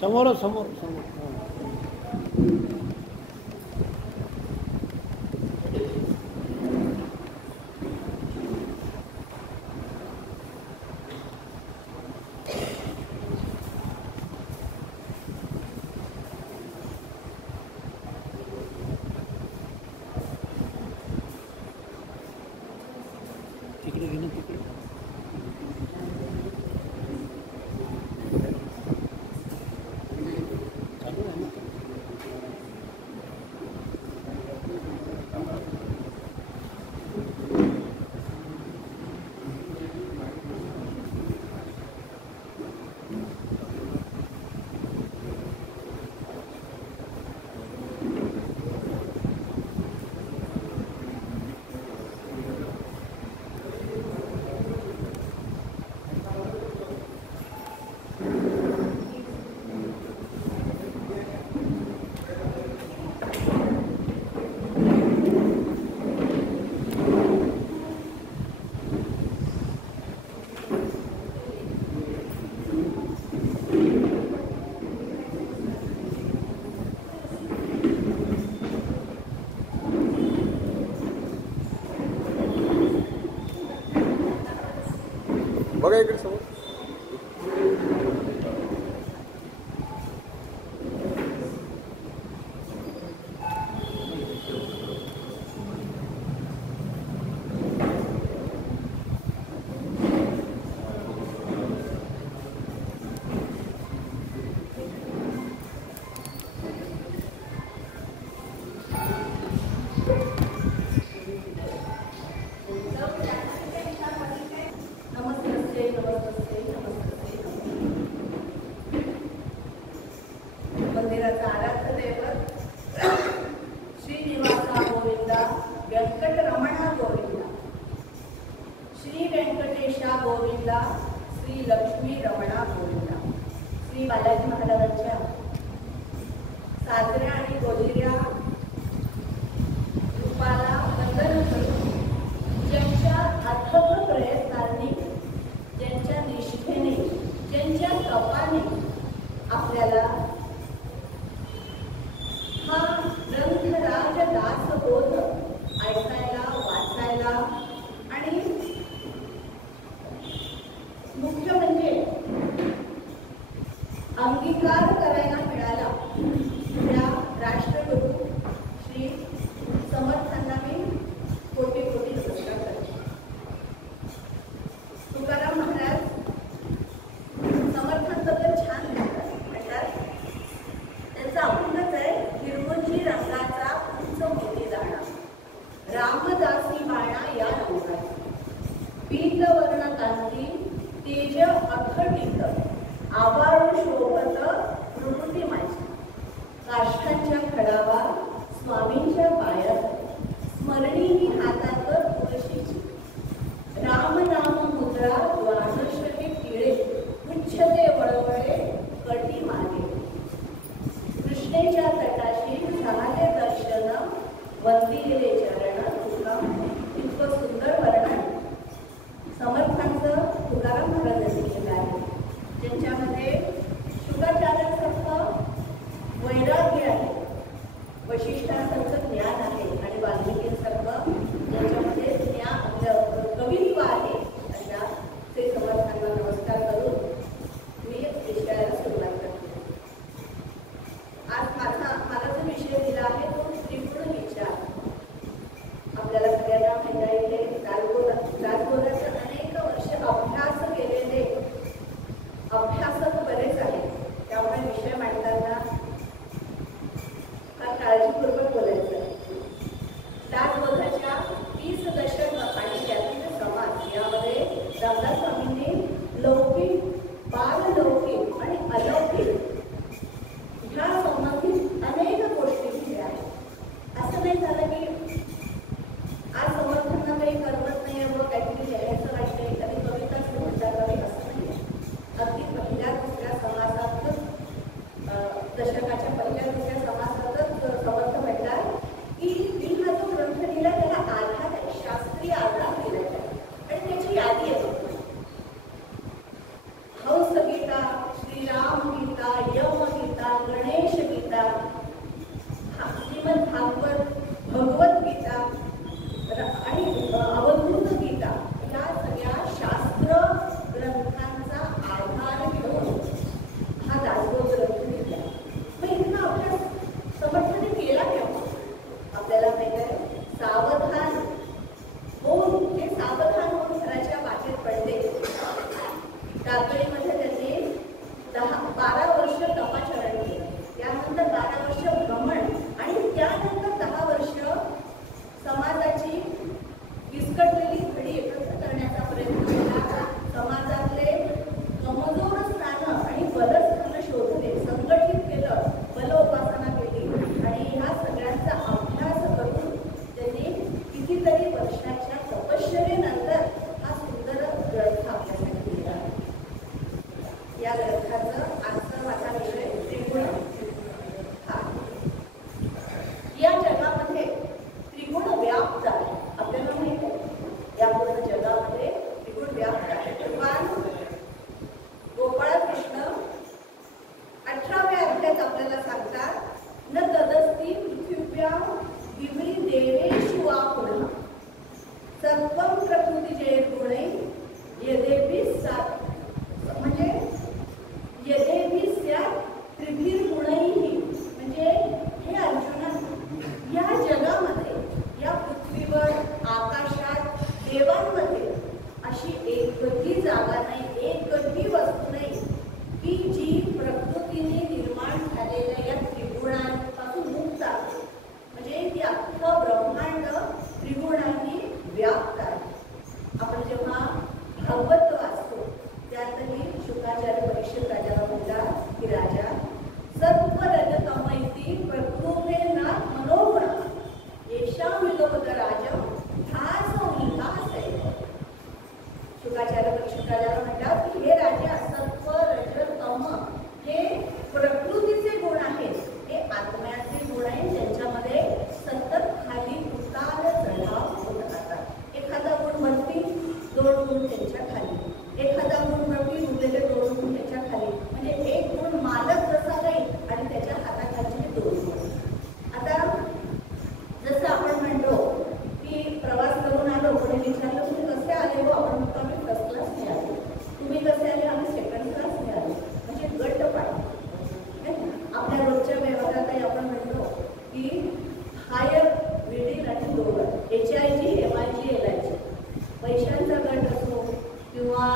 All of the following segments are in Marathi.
समोर समोर समोर तिकडे घेणं तिकडे बघा इकडे समोर मंदिराचा आराध्य दैवत श्रीनिवासा गोविंदा, व्यंकटरमणा गोविंदा, श्री व्यंकटेशा गोविंदा, श्री लक्ष्मी रमणा गोविंदा. श्री बालाजी महाराजांच्या साजऱ्या आणि गोजिऱ्या रूपाला वंदन करून ज्यांच्या अथक प्रयत्नांनी, ज्यांच्या निष्ठेने, ज्यांच्या तपाने आपल्याला हा ग्रंथराज दासबोध ऐकायला, वाचायला आणि मुख्य म्हणजे अंगीकार करायला मिळाला. त्या राष्ट्रगुरु श्री समर्थांना मी कोटी कोटी नमस्कार करते. तुकाराम महाराज समर्थांबद्दल छान म्हणतात. त्यांचं आपणच आहे, हिरवंजी रंगाचा उंच मोती दाणा, रामदासी बाणा या रंगाचा, पीतवर्ण कांती तेज अखंडित, आवाळू शोभत प्रकृती माझी, काष्ठांच्या खडावा स्वामींच्या पायात, स्मरणी ही हातात तुळशीची, राम नाम मुद्रा द्वादशे टिळे, उच्छते वळवळे कटी मागे, कृष्णेच्या तटाशी झाले दर्शन, वंदिले चरण तुका. इतकं सुंदर वर्णन समर्थांचं तुकाराम महाराजांनी केलं आहे. ज्यांच्यामध्ये शुकाचार्यासारखं वैराग्य आहे, वशिष्ठासारखं ज्ञान आहे आणि वाल्मिकींसारखं ज्यांच्यामध्ये कवित्व आहे, अशा ते समर्थांना नमस्कार करून मी विषयाला सुरुवात करते. आज मला जो विषय दिला आहे तो त्रिगुण विचार. आपल्याला सगळ्यांना माहिती आहे राजम ध्यास उल्हास आहे. शुकाचार्य परीक्षिताला म्हणतात की हे राजे सत्व रज तम हे प्रकृतीचे गुण आहेत, हे आत्म्याचे गुण आहेत ज्यांच्यामध्ये सतत खाली उतार चढाव होत राहतात. एखादा गुण वरती 2 गुण त्यांच्या खाली, एखादा गुण वरती उरलेले 2 गुण त्याच्या खाली, म्हणजे एक गुण मालक जसा जाईल आणि त्याच्या हाताखालचे 2 गुण. आता जसं आपण म्हणतो की प्रवास करून आलो, कोणी विचारलं तुम्ही कसे आले हो, आपण म्हणतो आम्ही फर्स्ट क्लासने आलो. तुम्ही कसे आले, आम्ही सेकंड क्लासने आलो. म्हणजे गट पाडतो. आपल्या रोजच्या व्यवहारातही आपण म्हणतो की हायर मिडल आणि लोअर, HIG MIG LIG, पैशांचा गट असो किंवा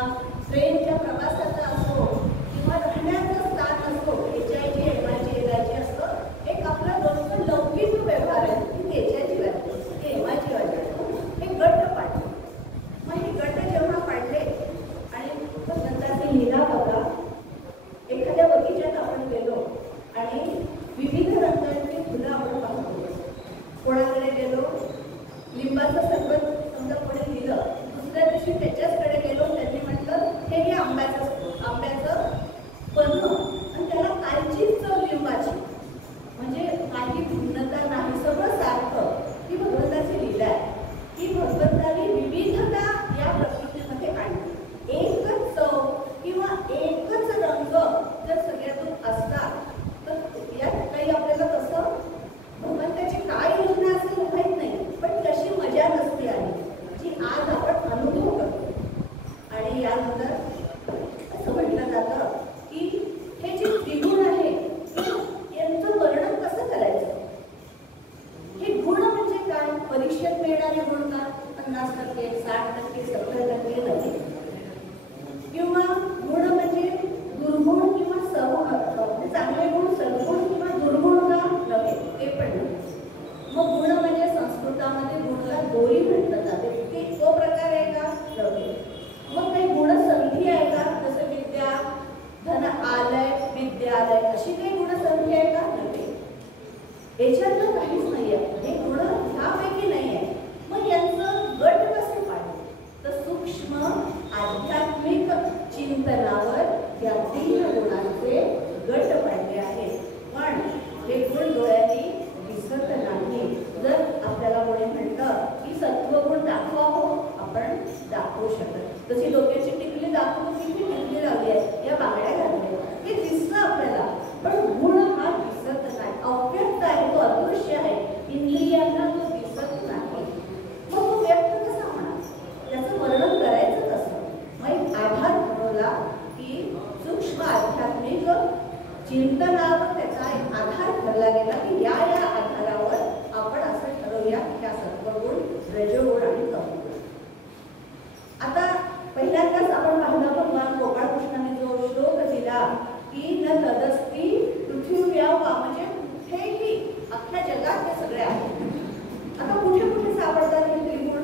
ट्रेनच्या प्रवासाचा असो किंवा राहण्याचं स्थान असो, HIG MIG LIG असतं. एक आपला रोजचा लौकिक व्यवहार आहे की HIG वाटतो, ते MIG वाटतो, हे गट पाडतो. मग हे गट जेव्हा पाडले आणि नंतर लिहिला बघा, एखाद्या बगीच्यात आपण गेलो आणि विविध रंगांची फुलं आपण पाहतो. कोणाकडे गेलो, लिंबाचं सरबत समजा कोणी लिहिलं, दुसऱ्या दिवशी त्याच्याचकडे गेलो, त्यांनी म्हटलं हे घे आंब्याचं पण आणि त्याला कालचीच चव लिंबाची, म्हणजे काही भिन्नता नाही, सगळं सारखं. ही भगवंताची लीला आहे की भगवंताने विविधता या प्रकृतीमध्ये आणली. एकच चव किंवा एकच रंग जर सगळ्यातून असतात तर यात काही आपल्याला तसं भगवंताची काय योजना असेल माहीत नाही, पण कशी मजा नसते आली जी आज आपण अनुभव करतो. आणि यानंतर असं म्हटलं जातं की हे जे त्रिगुण आहे यांचं वर्णन कसं करायचं. हे गुण म्हणजे काय, परीक्षेत मिळणारे गुण का 50%, 60%, 70% नाही, किंवा गुण म्हणजे दुर्गुण किंवा चांगले गुण, सद्गुण किंवा दुर्गुण का नव्हे, ते पण नाही. मग गुण म्हणजे संस्कृतामध्ये गुणाला दोरी म्हटलं जाते, की तो प्रकार आहे का नव्हे. मग काही गुणसंधी आहे का, जसं विद्या, धन आलय, विद्यालय, अशी काही गुणसंधी आहे का नव्हे. याच्यातलं काहीच नाही आहे, हे गुण ह्यापैकी नाही आहे. मग यांचं गट कसे पाडले, तर सूक्ष्म आध्यात्मिक चिंतनावर या 3 गुणांचे गट पाडले आहेत. पण हे गुण डोळ्यांनी दिसत नाही. जर आपल्याला कोणी म्हटलं की सत्वगुण दाखवा हो, आपण दाखवू शकत. जशी डोक्याची टिकली दाखवू, की टिकली लावली आहे, या बांगड्या घातल्या, हे दिसतं आपल्याला, पण गुण हा दिसत नाही, अव्यक्त आहे, तो अदृश्य आहे, इंद्रियांना तो दिसत नाही. मग तो व्यक्त कसा होणार, त्याचं वर्णन करायचं कसं. मग एक आधार ठरवला की सूक्ष्म आध्यात्मिक चिंतनावर त्याचा एक आधार ठरला गेला की या आधारावर आपण असं ठरवूया की त्या सत्वगुण, रजोगुण आणि तमोगुण. आता पहिल्यांदाच आपण पाहिलं भगवान गोपाळकृष्णाने जो श्लोक दिला की न तदस्ती पृथ्वीव्या वा, म्हणजे कुठेही अख्ख्या जगात हे सगळे आहेत. आता कुठे कुठे सापडतात हे त्रिगुण,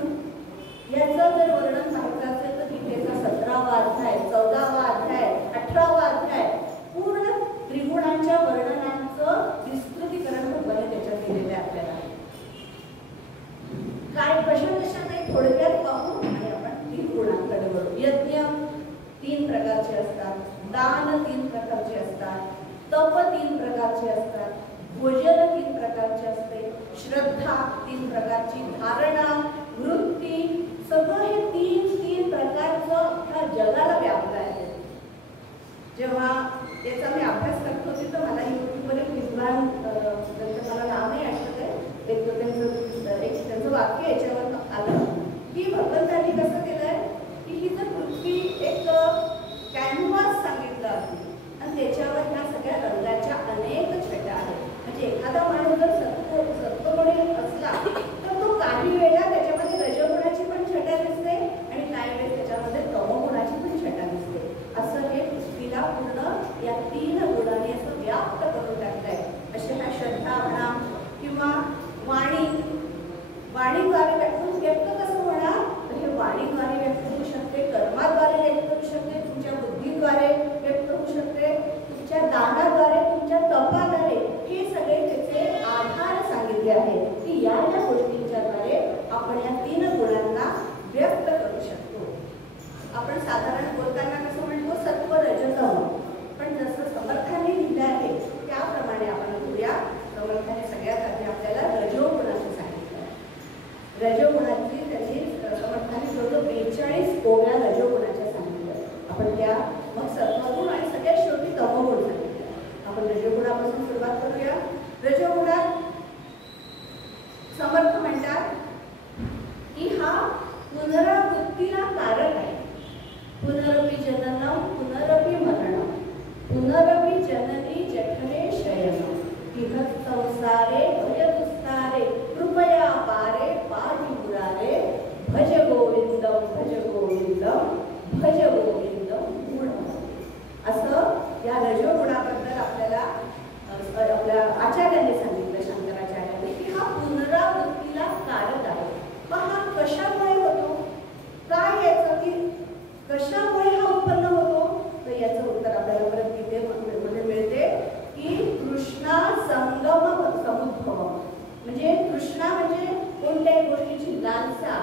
याचं जर वर्णन पाहायचं असेल तर गीतेचा 17वा अध्याय, 14वा अध्याय, 18वा अध्याय पूर्ण त्रिगुणांच्या वर्णनांचं विस्तृतीकरण भगवान त्याच्यात दिलेलं आहे आपल्याला. काय कशा नाही थोडक्यात पाहू आणि आपण त्रिगुणांकडे वळू. यज्ञ 3 प्रकारचे असतात, दान 3 प्रकारचे असतात, तप 3 प्रकारचे असतात, भोजन 3 प्रकारचे असते, श्रद्धा 3 प्रकारची, धारणा, वृत्ती, सगळं हे 3 प्रकारचं ह्या जगाला व्यापलं आहे. जेव्हा याचा मी अभ्यास करत होते तर मला यूट्यूबवर एक विद्वान, त्यांचं मला नाव नाही आठवत आहे, त्यांचं वाक्य याच्यावर आलं की भगवंतांनी कसं केलंय की ही जर पृथ्वी एक कॅनव्हास सांगितलं आहे आणि त्याच्यावर ह्या सगळ्या रंगाच्या अनेक छटा आहेत. म्हणजे एखादा माणूस जर सत्वगुणी असला तर तो काही वेळा त्याच्यामध्ये रजगुणाची पण छटा दिसते आणि काही वेळेस त्याच्यामध्ये तमोगुणाची पण छटा दिसते. असं हे पृथ्वीला पूर्ण या 3 गुणांनी असं व्याप्त करून टाकलंय. अशा ह्या श्रद्धा म्हणा किंवा वाणीद्वारे व्यक्त कसं होणार, तर हे वाणीद्वारे व्यक्त होऊ शकते, कर्माद्वारे व्यक्त होऊ शकते, तुमच्या बुद्धीद्वारे व्यक्त होऊ शकते, तुमच्या दानाद्वारे, तुमच्या तपाद्वारे. हे सगळे त्याचे आधार सांगितले आहेत की या गोष्टींच्या द्वारे रजोगुणाची त्यांनी समर्थाने जवळजवळ 42 ओव्या रजोगुणाच्या सांगितल्या. आपण त्या मग सत्वगुण आणि सगळ्यात शेवटी तमोगुण सांगितल्या. आपण रजोगुणापासून सुरुवात करूया. रजोगुणात समर्थ म्हणतात की हा पुनरावृत्तीला कारक आहे. पुनरपि जननम पुनरपि मरणम पुनरपि जननी जठरे शयनम इह संसारे भयदुस्तारे कृपया पारे पाहि मुरारे भज गोविंदम भज गोविंदम भज गोविंदम गुणवते. असं या रजोगुणाबद्दल आपल्याला आपल्या आचार्यांनी सांगितलं, शंकराचार्यांनी, की हा पुनरावृत्तीला कारक आहे. पण हा कशामुळे होतो, काय याचं की कशामुळे हा उत्पन्न होतो, तर याचं उत्तर आपल्याला परत गीतेमध्ये मिळते की तृष्णा संगम समुद्भव. म्हणजे तृष्णा म्हणजे कोणत्याही गोष्टीची लालसा,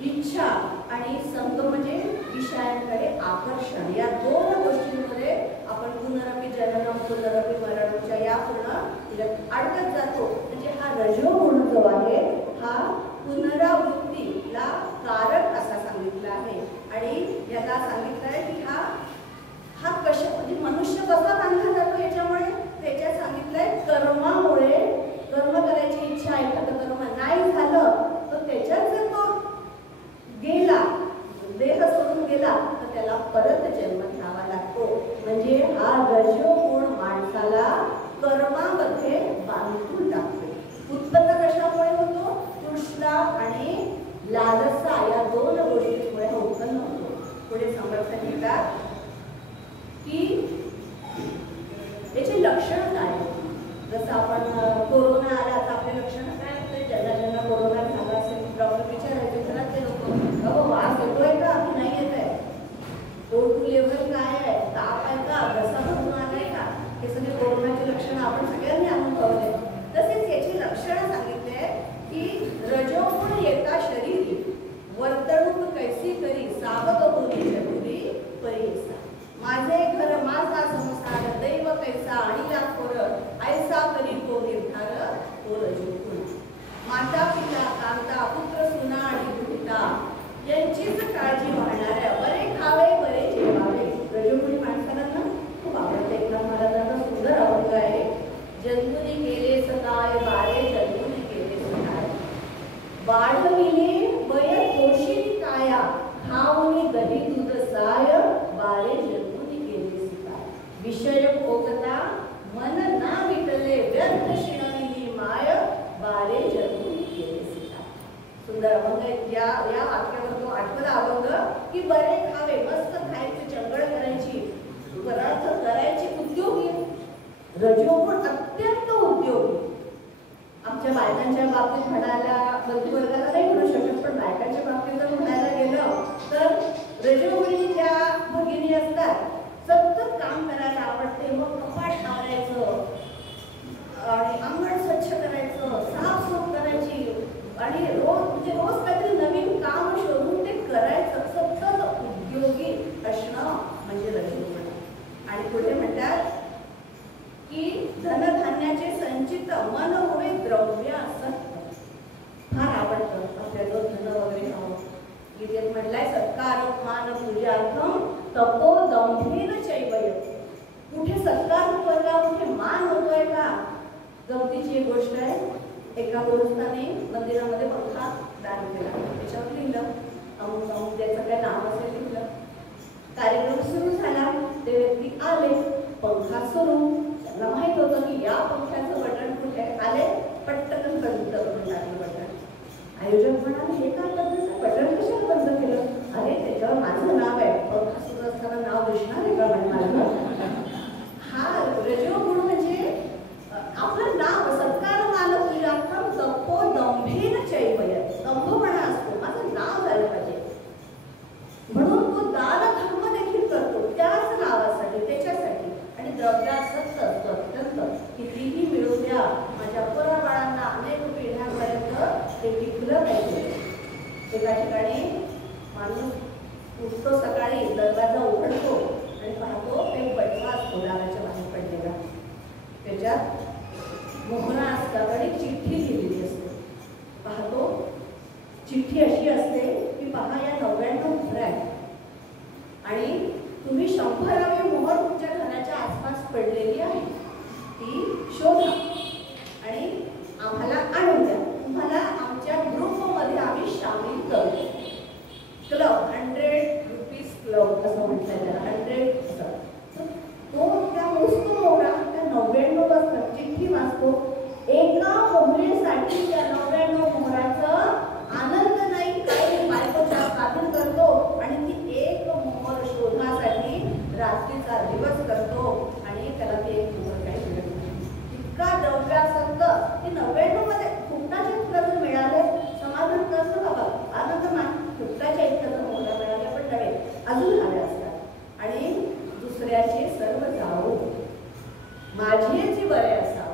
इच्छा, आणि संग म्हणजे विषयांकडे आकर्षण. या दोन गोष्टींमध्ये आपण पुनरपि जननम पुनरपि मरणच्या या पूर्ण अडकत जातो. म्हणजे हा रजोगुण जो आहे हा पुनरावृत्तीला कारक असा सांगितला आहे. आणि याला सांगितलं आहे की हा कशा म्हणजे मनुष्य कसा बांधला जातो याच्यामुळे त्याच्यात सांगितलंय कर्मामुळे. कर्म करायची इच्छा, एखादं कर्म नाही झालं तर त्याच्यात जर तो गेला, देह सोडून गेला, तर त्याला परत जन्म घ्यावा लागतो. म्हणजे हा रजोगुण माणसाला कर्मामध्ये बांधून टाकतो. उत्पन्न कशामुळे होतो, तृष्णा आणि लालसा या दोन गोष्टींमुळे हा उत्पन्न होतो. पुढे समर्थ लिहितात की याचे लक्षण काय. जसं आपण कोरोना आला तर आपले लक्षण काय होते, ज्यांना कोरोना झाला असेल डॉक्टर विचारायचे घरातले लोक, अहो वास येतोय का की नाही येत आहे, पोट लेवल काय आहे, ताप आहे का, घसा भरून आलाय का, हे सगळे कोरोनाची लक्षणं आपण सगळ्यांनी अनुभवले. तसेच याची लक्षणं सांगितले की रजोगुण येता शरीरी वर्तणूक कैसी करी सावक होती जरुरी परिसा. माझे घर माझा संसार दैव कैसा आणिला खोर ऐसा करी तो निर्धार तो रजोगुण. माता पिता कांता पुत्र सुना आणि दुहिता यांचीच काळजी वाहणाऱ्या बरे खावे बरे जेवावे. रजोगुणी माणसाला ना खूप आवडते. एकनाथ महाराजांचा सुंदर अभंग आहे. जंतुनी केले सकाय बारे जंतुनी केले सकाय वाढविले वय पोषिली काया खाऊनी दही दूध साय बारे जंतुनी केले सकाय विषय भोगता मन ना विटले व्यर्थ शिणविली माय बारे जंतुनी केले सकाय. सुंदर अभंग आहे. या वाक्यावर तो आठवला अभंग की बरे खावे, मस्त खायचे, चंगळ करायची, पदार्थ करायचे, उद्योगी. रजोगुण अत्यंत उद्योगी. आमच्या बायकांच्या बाबतीत म्हणायला बंधू वर्गाला नाही म्हणू शकत, पण बायकांच्या बाबतीत जर म्हणायला गेलं तर रजोगुणी ज्या भगिनी असतात सतत काम करायला आवडते. मग कपाट आवरायचं आणि अंगण स्वच्छ करायचं, साफसूफ करायची आणि रोज काहीतरी नवीन काम शोधून ते करायचं. सतत उद्योगी असणं म्हणजे रजोगुण. आणि पुढे म्हणतात की धनधान्याचे संचित मन होवे द्रव्य असत. फार आवडतं आपल्याला धन वगैरे हवं. गीतेत म्हटलंय सत्कार मान पूजार्थम तपो दंभेन चैवय. कुठे सत्कार होतोय का, कुठे मान होतोय का. गमतीची एक गोष्ट आहे. एका गृहस्थाने मंदिरामध्ये पंखा दान केला. त्याच्यावर लिहिलं अमुक अमुक त्याचं काय नाव असेल लिहिलं. कार्यक्रम सुरू झाला. ते व्यक्ती आले, पंखा सुरू. त्यांना माहित होतं की या पंख्याचं बटन कुठे आले, पटकन बंद करून टाकलं बटन. आयोजक म्हणाले हे काय बंद, बटन कशाला बंद केलं. अरे त्याच्यावर माझं नाव आहे, पंखा सुरू असताना नाव दिसणार आहे का माझं. हा रजोगुण म्हणजे आपलं नाव सत्कार मान पूजार्थम तपो दंभेन चैवय. दंभपणा असतो, माझं नाव झालं पाहिजे म्हणून तो दान धर्म देखील करतो त्याच नावासाठी, त्याच्यासाठी. आणि द्रव्यासक्त असतो अत्यंत. कितीही मिळू द्या, माझ्या पोराबाळांना अनेक पिढ्यांपर्यंत ते टिकलं पाहिजे. एका ठिकाणी माणूस उठतो सकाळी, दरवाजा उघडतो आणि पाहतो ते बटवा असतो दाराच्या बाहेर पडलेला. त्याच्यात मोहरा असतात आणि चिठ्ठी लिहिलेली असते. पाहतो चिठ्ठी अशी असते की पहा या 99 मोहरा आहेत आणि तुम्ही 100वी मोहर तुमच्या घराच्या आसपास पडलेली आहे, ती शोधा आणि आम्हाला आणून द्या. तुम्हाला आमच्या ग्रुपमध्ये आम्ही सामील करू. क्लब 100 रुपीज क्लब असं म्हटलंय त्याला, 100 असं. तो त्या मोजतो मोहरा, त्या 99 वाजता चिठ्ठी वाचतो. एका मोहरेसाठी त्या 99 मोहराचं आनंद नाही काही बायकोच्या साधन करतो आणि ती एक मोहर शोधासाठी रात्रीचा दिवस करतो आणि त्याला ते एक मोहर काही मिळत नाही. इतका द्रव्यासक्त की 99 मध्ये फुकटाचे फुलं जर मिळाले समाधान करतो बाबा, आनंद मान. फुकटाच्या इतकं जर मोहरा मिळाले पण नव्हे, अजून हवे असतात. आणि दुसऱ्याचे सर्व जावो माझेच बरे असावं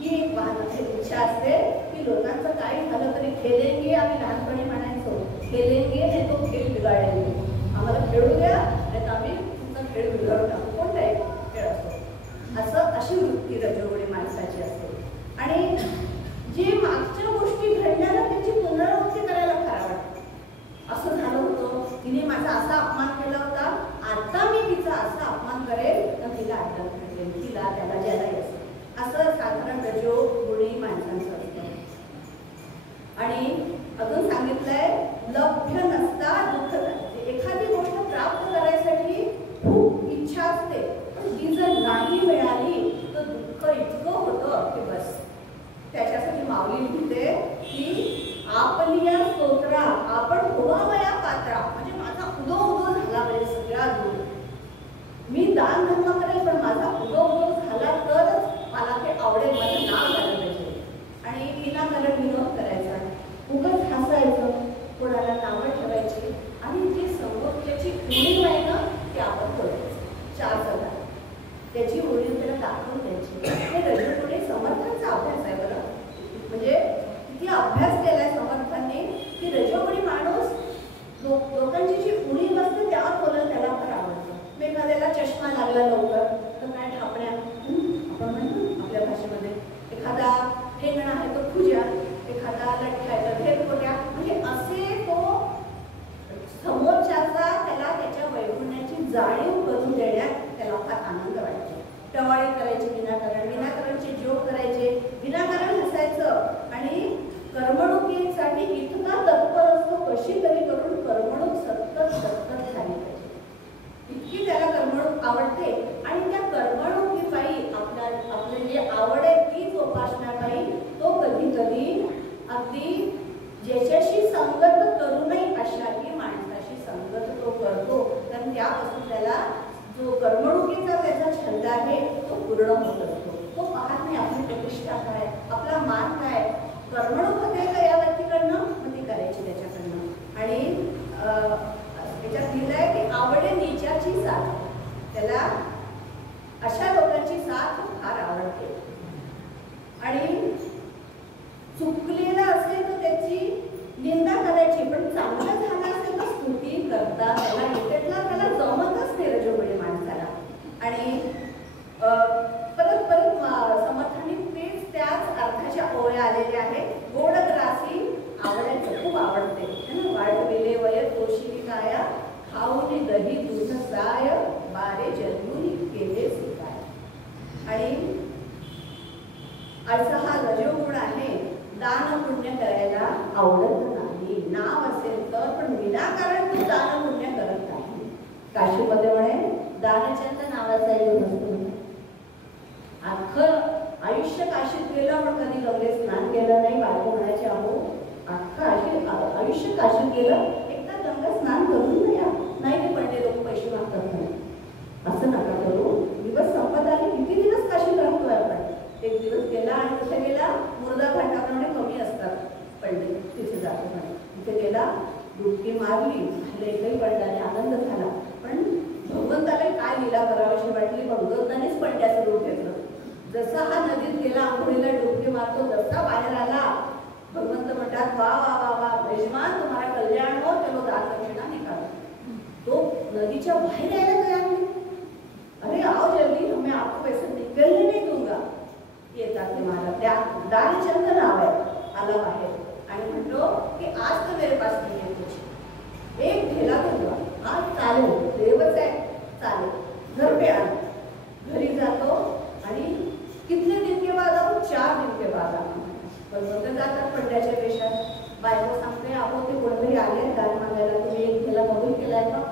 ही एक वाहनाची इच्छा असते की लोकांचं काही झालं तरी खेळेंगे. आम्ही लहानपणी म्हणायचो खेळेंगे नाही तो खेळ बिघाडेंगे. आम्हाला खेळू द्या नाही तर आम्ही तुमचा खेळ बिघडवून टाकू. कोणताही खेळ असतो, अशी वृत्ती रजोगुणी माणसाची असते. आणि जे मागच्या गोष्टी घडल्याला त्याची पुनरावृत्ती करायला फार आवडते. असं झालं होतं, तिने माझा असा अपमान केला होता, आता मी तिचा असा अपमान करेल तर तिला अटक भेटेल, तिला त्याला ज्यालाही असतं. असं साधारण रजोगुणी माणसांचं असतं. आणि अजून सांगितलंय लभ्य नसता दुःख. एखादी गोष्ट प्राप्त करायसाठी खूप इच्छा असते पण ती जर नाही मिळाली तर दुःख इतकं होतं की बस. त्याच्यासाठी माऊली लिहिते की आपली या स्तोत्रा आपण व्हावया पात्रा. म्हणजे माझा उदो उदो झाला पाहिजे सगळ्या दूर. मी दान धर्म करेल पण माझा उदो उदो झाला तरच मला ते आवडेल, माझं नाव झालं पाहिजे. आणि विनाकारण विनोद करायचा, उगाच हसायचं, कोणाला नावं ठेवायची आणि जे संभोग्याची उणीव आहे ना ती आपण बोलायचं. 4 सदा त्याची उणीव त्याला दाखवून द्यायची. हे रजोगुणी समर्थांचा अभ्यास आहे बरं. म्हणजे किती अभ्यास केलाय समर्थांनी की रजोगुणी माणूस लोकांची जी उणीव असते त्यावर बोलायला त्याला फार आवडतं. मग एखाद्याला चष्मा लागला लवकर तर काय ठापण्या आपण म्हणतो आपल्या भाषेमध्ये. एखादा ठेंगणा आहे तो पूजा, एखादा लठ्ठा आहे तर फेरफोट्या. म्हणजे असे तो समोरच्याचा त्याला त्याच्या वैगुण्याची जाणीव करून देण्यात त्याला फार आनंद वाटतो. टवाळी करायची विनाकारण, विनाकारणचे जोक करायचे, विनाकारण हसायचं आणि करमणुकीसाठी इतका तत्पर असतो कशी तरी करून करमणूक सतत झाली पाहिजे. इतकी त्याला करमणूक आवडते आणि त्या करमणुकीपायी आपले जे आवड आहे ती जोपासण्यापायी तो कधी कधी अगदी ज्याच्याशी संगत करू नये अशाही माणसाशी संगत तो करतो. कारण त्यापासून त्याला जो करमणुकीचा त्याचा छंद आहे तो पूर्ण होत असतो. तो पाहत नाही आपली प्रतिष्ठा काय, आपला मान काय, करमणूक होते का या व्यक्तीकडनं मग ती करायची त्याच्याकडनं. आणि त्याच्यात लिहिलंय की आवडे नीचाची साथ. त्याला अशा लोकांची साथ फार आवडते. आणि चुकलेला असेल तर त्याची निंदा करायची पण चांगलं झालं असेल तर स्तुती करता त्याला जमतच नाही रजोगुणी माणसाला. आणि परत समर्थांनी तेच त्याच अर्थाच्या ओळ्या आलेल्या आहेत. गोड ग्रासी आवडायचं खूप आवडते. वाढविले वय तोशिली काया खाऊन दही दूध साय बारे जन्मून केले शिकाय. आणि असा हा रजोगुण आहे. दान पुण्य करायला आवडत नाही. नाव असेल तर पण विनाकारण तू दान पुण्य करत नाही. काशीमध्ये म्हणे दानचंद नावाचा योग असतो. अख्खं आयुष्य काशीत गेलं पण कधी गंगेत स्नान केलं नाही. बायको म्हणायचे अहो अख्खं आयुष्य काशीत गेलं एकदा गंगा स्नान करून नाही ते पडले लोक पैसे मागतात नाही. असं नका करू. दिवस संपत आले. किती दिवस काशीत राहतोय आपण. एक दिवस गेला आणि कुठे गेला मुर्दा घाटाप्रमाणे कमी असतात पडले तिथे जातो म्हणे. तिथे गेला डुबकी मारली, एकही पडला आणि आनंद झाला. पण भगवंताला काय लीला करावीशी वाटली. भगवंतानेच पडल्याचं रूप घेतलं. जसा हा नदीत गेला आंघोळीला डुबकी मारतो तसा बाहेर आला. भगवंत म्हणतात वा वा वा वा मेजमान तुम्हाला कल्याण हो चलो दान दक्षिणा निकाल. तो नदीच्या बाहेर यायला तयार नाही. अरे आओ जल्दी हमें आपको पैसे निकलने नहीं दूंगा. येतात ते महाराज. त्या दानचंद नाव आहे. आला बाहेर आणि म्हणतो की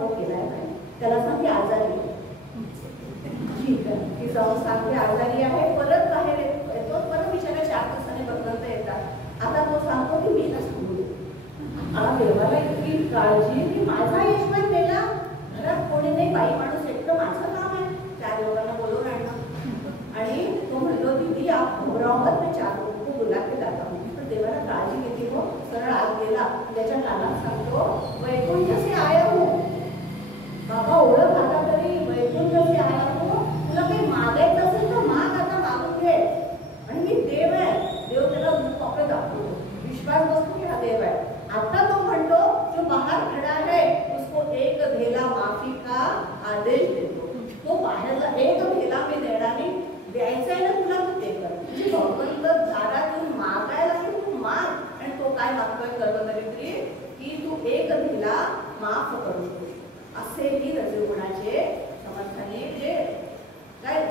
हो केलाय नाही. त्याला सांगते आजारी आहे. ठीक आहे, ती जाऊन सांगते आजारी आहे. परत बाहेर येतो, परत बिचारा 4 दिवसांनी बदलता येतात. आता तो सांगतो की मी ना सांगू. देवाला इतकी काळजी की माझा यजमान मेला, घरात कोणी नाही, बाई माणूस एकटं, माझं काम आहे 4 लोकांना बोलवून आणणं. आणि तो म्हणतो दीदी आप घबरावत मैं 4 लोगों को बुला के लाता हूँ. पण देवाला काळजी घेते हो. सरळ आत गेला, त्याच्या कानात सांगतो वैकुंठ से आया हूँ. बाबा ओळख आता तरी, वैकुंठ से आया हूँ. तुला काही मागायचं असेल तर माग, आता मागून घे. आणि मी देव आहे. देव त्याला पकडे दाखवतो, विश्वास बसतो की हा देव आहे. आता तो म्हणतो जो बाहर खड़ा है उसको एक भेला माफी का आदेश देतो. तो बाहेरला एक भेला मी देणार नाही, द्यायचं आहे ना तुला तू ते कर. म्हणजे भगवंत दारातून मागायला की तू माग. आणि तो काय मागतोय कर्मदरिद्री की तू एक भेला माफ करू. असेही रजोगुणाचे समर्थाने जे काय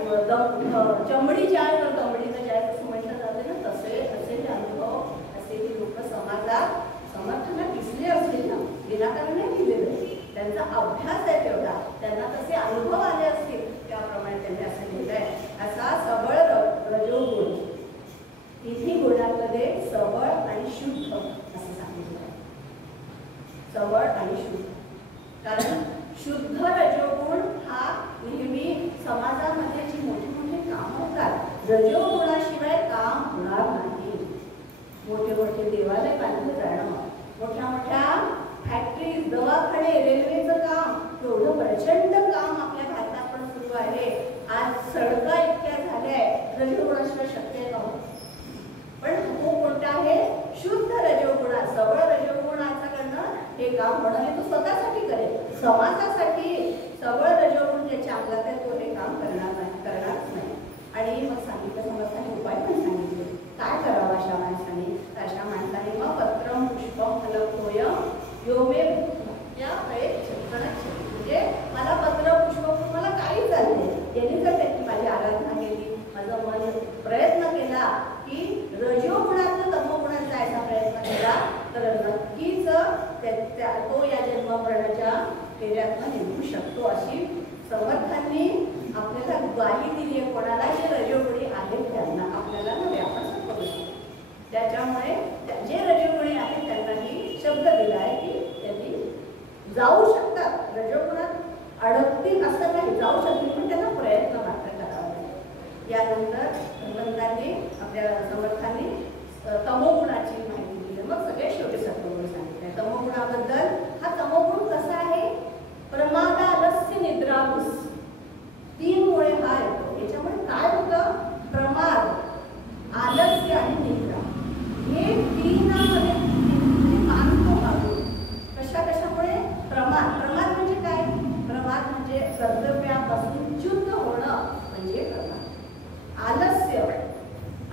चमडी जाय तर दमडीचं जाय असं म्हटलं जाते ना, तसे असेही अनुभव, असेही लोक समाजात समर्थांना दिसले असतील ना, विनाकारण नाही दिलेले. त्यांचा अभ्यास आहे तेवढा, त्यांना तसे अनुभव आले असतील, त्याप्रमाणे त्यांनी असं लिहिलंय. असा सबळ रजोगुण, तिन्ही गुणांमध्ये सबळ आणि शुद्ध असं सांगितलं आहे. सबळ आणि शुद्ध, कारण शुद्ध रजोगुण हा नेहमी समाजामध्ये जी मोठी मोठी कामं होतात, रजोगुणाशिवाय काम होणार नाही. मोठे मोठे देवालय बांधले जाणं, मोठ्या मोठ्या फॅक्टरीज, दवाखाने, रेल्वेचं काम, एवढं प्रचंड काम आपल्या भारतात पण सुरू आहे. आज सडका इतक्या झाल्या आहेत, रजोगुणाशिवाय शक्य नव्हतं. पण तो कोणता आहे? शुद्ध रजोगुणा, सबळ रजोगुणाचा करणं हे काम होणं. हे तो स्वतःसाठी करेल, समाजासाठी सबळ रजोगुण ज्याच्या अंगात आहे तो हे काम करणारच नाही. आणि मग सांगितलं समर्थाने उपाय पण सांगितले. काय करावं अशा माणसाने? अशा माणसाने मग पत्रम पुष्पम फलतोयम यो मे या म्हणजे मला पत्र पुष्प, मला काही चालते. यांनी जर त्याची माझी आराधना केली, माझं मन प्रयत्न केला की रजोगुणातून तमोगुणात जायचा प्रयत्न केला, तर नक्कीच तो या जन्ममरणाच्या फेऱ्यातनं निघू शकतो. अशी समर्थांनी आपल्याला ग्वाही दिली आहे. कोणाला जे रजोगुणी आहेत त्यांना, आपल्याला नव्हे, आपण करू शकतो. त्याच्यामुळे जे रजोगुणी आहेत त्यांनाही शब्द दिला आहे की त्यांनी जाऊ शकतात. रजोगुणात अडकतील असं नाही, जाऊ शकतील, पण त्यांना प्रयत्न मात्र करावा लागेल. यानंतर भगवंतांनी आपल्या समर्थांनी तमोगुणाची माहिती दिली. मग सगळे शेवटी सत्वगुण सांगितले. तमोगुणाबद्दल, हा तमोगुण कसा आहे? प्रमाद, आलस्य, निद्राभूस, 3 मुळे हा येतो. याच्यामुळे काय होतं? प्रमाद, आलस्य आणि निद्रा, हे 3मध्ये मानतो मागून. कशामुळे? प्रमाद. प्रमाद म्हणजे काय? प्रमाद म्हणजे कर्तव्यापासून च्युत होणं म्हणजे प्रमाद. आलस्य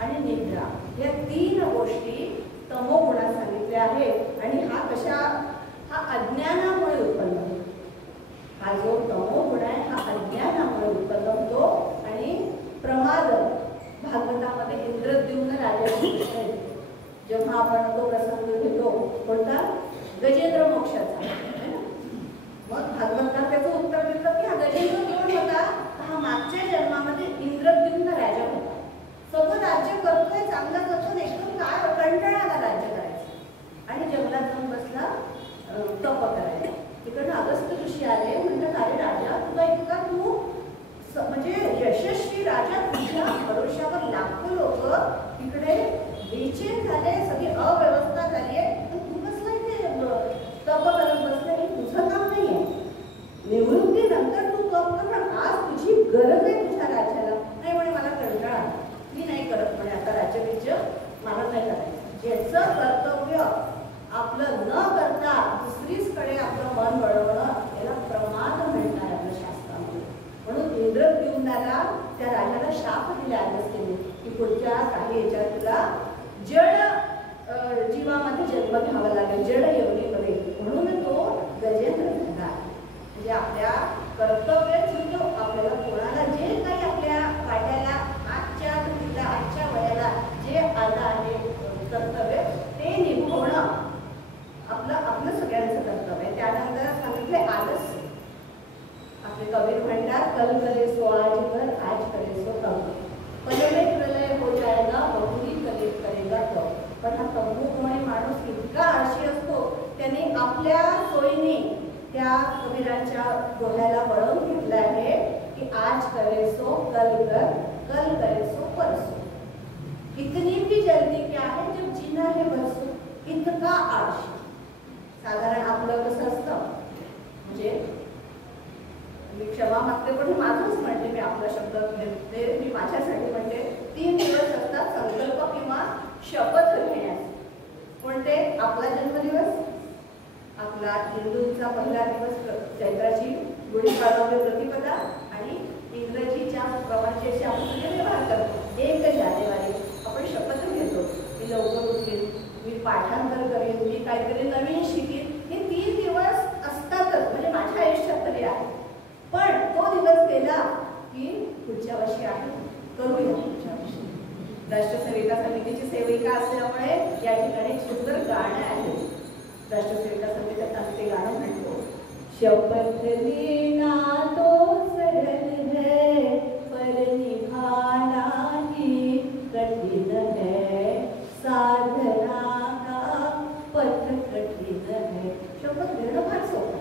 आणि निद्रा या 3 गोष्टी तमोगुणात सांगितल्या आहेत. आणि हा अज्ञानामुळे उत्पन्न होतो. हा जो तमोगुण आहे हा अज्ञानामुळे उत्पन्न होतो. आणि प्रमाद भागवतामध्ये इंद्रद्युम्न राजाची गोष्ट आहे. जेव्हा आपण तो प्रसंग घेतो कोणता? गजेंद्र मोक्षाचा. मग भागवतात त्याचं उत्तर देतं की हा गजेंद्र कोण होता? हा मागच्या जन्मामध्ये इंद्रद्युम्न राजा होता. सगळं राज्य करतोय, चांगलं करतो, एकदम काय कंटाळा आला राज्य करायचं. आणि जंगलात जाऊन बसला तप करायला. तिकडनं अगस्त्य ऋषी आले, म्हणतात अरे राजा, तुला इतका तू म्हणजे यशस्वी राजा, तुझ्या भरोशावर लाखो लोक तिकडे बेचैन झाले, सगळी अव्यवस्था झाली आहे, पण तू बसला इथे तप करत बसला, हे तुझं काम नाही आहे. निवृत्तीनंतर तू तप कर, पण आज तुझी गरज आहे तुझ्या राज्याला. नाही म्हणे मला कंटाळा, मी नाही करत म्हणे आता राज्यविज्य, मला नाही करायचं. ज्याचं कर्तव्य आपलं न करता दुसरीचकडे आपलं मन वळवणं, याला प्रमाद म्हणणार आपल्या शास्त्रामध्ये. म्हणून इंद्रद्युम्नाला त्या राजाला शाप दिला अगस्त्यने की पुढच्या काही याच्यात तुला जड जी त्या कबीरांच्या डोळ्याला वळवून घेतलं आहे की आज करे सो कल कर, कल करे सो परसो, इतनी भी जल्दी क्या है जब जीना है बरसो, इतका आळशी. साधारण आपलं कसं असतं, म्हणजे मी क्षमा मागते पण माझंच म्हणते, मी आपला शब्द घेते, मी माझ्यासाठी म्हणते, 3 दिवस असतात संकल्प किंवा शपथ घेण्यास. कोणते? आपला जन्मदिवस, आपला हिंदूंचा पहिला दिवस चैत्राची गुढीपाडवा प्रतिपदा, आणि इंग्रजीच्या प्रमाणेचे आपण सगळे व्यवहार करतो. 1 जानेवारी आपण शपथ घेतो, मी लवकर उठेन, मी पाठांतर करेन, मी काहीतरी नवीन शिकेन. हे 3 दिवस असतातच, म्हणजे माझ्या आयुष्यात तरी आहे. पण तो दिवस गेला की पुढच्या वर्षी आहे, करूया पुढच्या वर्षी. राष्ट्रसेविका समितीची सेविका असल्यामुळे या ठिकाणी सुंदर गाणं आहे. राष्ट्रसेविका समितीत आम्ही ते गाणं म्हणतो. शपथ लेना तो सरल है पर निभाना ही कठिन है, साधना का पथ कठिन है. शपथ घेणं फार सोपं.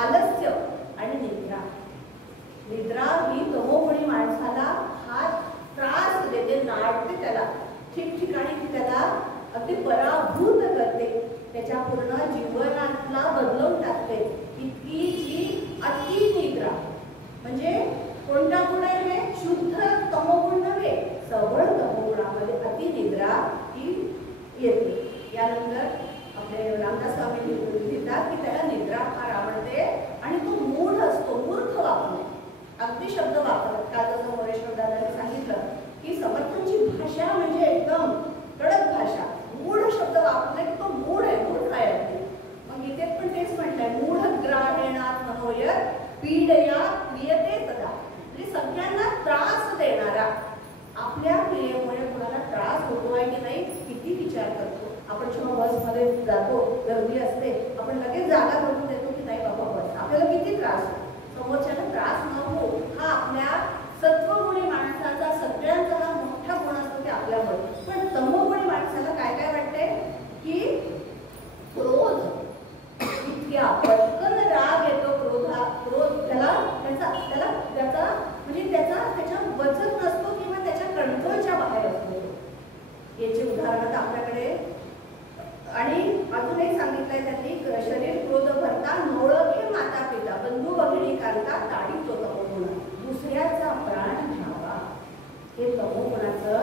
आलस्य आणि निद्रा, निद्रा ही तमोगुणी माणसाला हा त्रास देते, नाडते, त्याला ठिकठिकाणी त्याला अगदी पराभूत करते, त्याच्या पूर्ण जीवनातला बदलवून टाकते. इतकी जी अति निद्रा, म्हणजे कोणता गुण आहे हे? शुद्ध तमोगुण नव्हे, सबळ तमोगुणामध्ये अति निद्रा ही येते. यानंतर आपले रामदास स्वामी लिहितात की त्याला निद्रा फार आवडते आणि तो मूढ असतो, मूर्ख वापरणे, अगदी शब्द वापरत. काल जसं मोरेश्वर दादांनी सांगितलं की समर्थांची भाषा म्हणजे एकदम कडक भाषा, मूढ शब्द वापरले की तो मूढ आहे, मूढ काय आहे. मग इथे पण तेच म्हटलंय, मूढ ग्राहेणात मनोयत पीडया क्रियते तदा, म्हणजे सगळ्यांना त्रास देणारा, आपल्या क्रियेमुळे कोणाला त्रास होतो आहे की नाही किती विचार करतो. आपण जेव्हा बसमध्ये जातो, गर्दी असते, आपण लगेच जागा करून देतो की नाही बाबा बस, आपल्याला किती त्रास होतो. समोरच्याला त्रास न हो हा आपल्या सत्वगुणी माणसाचा सगळ्यांचा हा मोठा गुण असतो की आपल्यामध्ये. पण तमोगुणी माणसाला काय काय वाटते की क्रोध, इतक्या पटकन राग येतो, क्रोध त्याला म्हणजे त्याच्या वचन नसतो किंवा त्याच्या कंट्रोलच्या बाहेर असतो. याचे उदाहरण आपल्याकडे. आणि अजून एक सांगितलंय त्यांनी, शरीर क्रोध भरता नोळखे माता पिता, बंधू भगिनी कांता ताडी तो तमोगुण, दुसऱ्याचा प्राण घ्यावा. हे तमोगुणाचं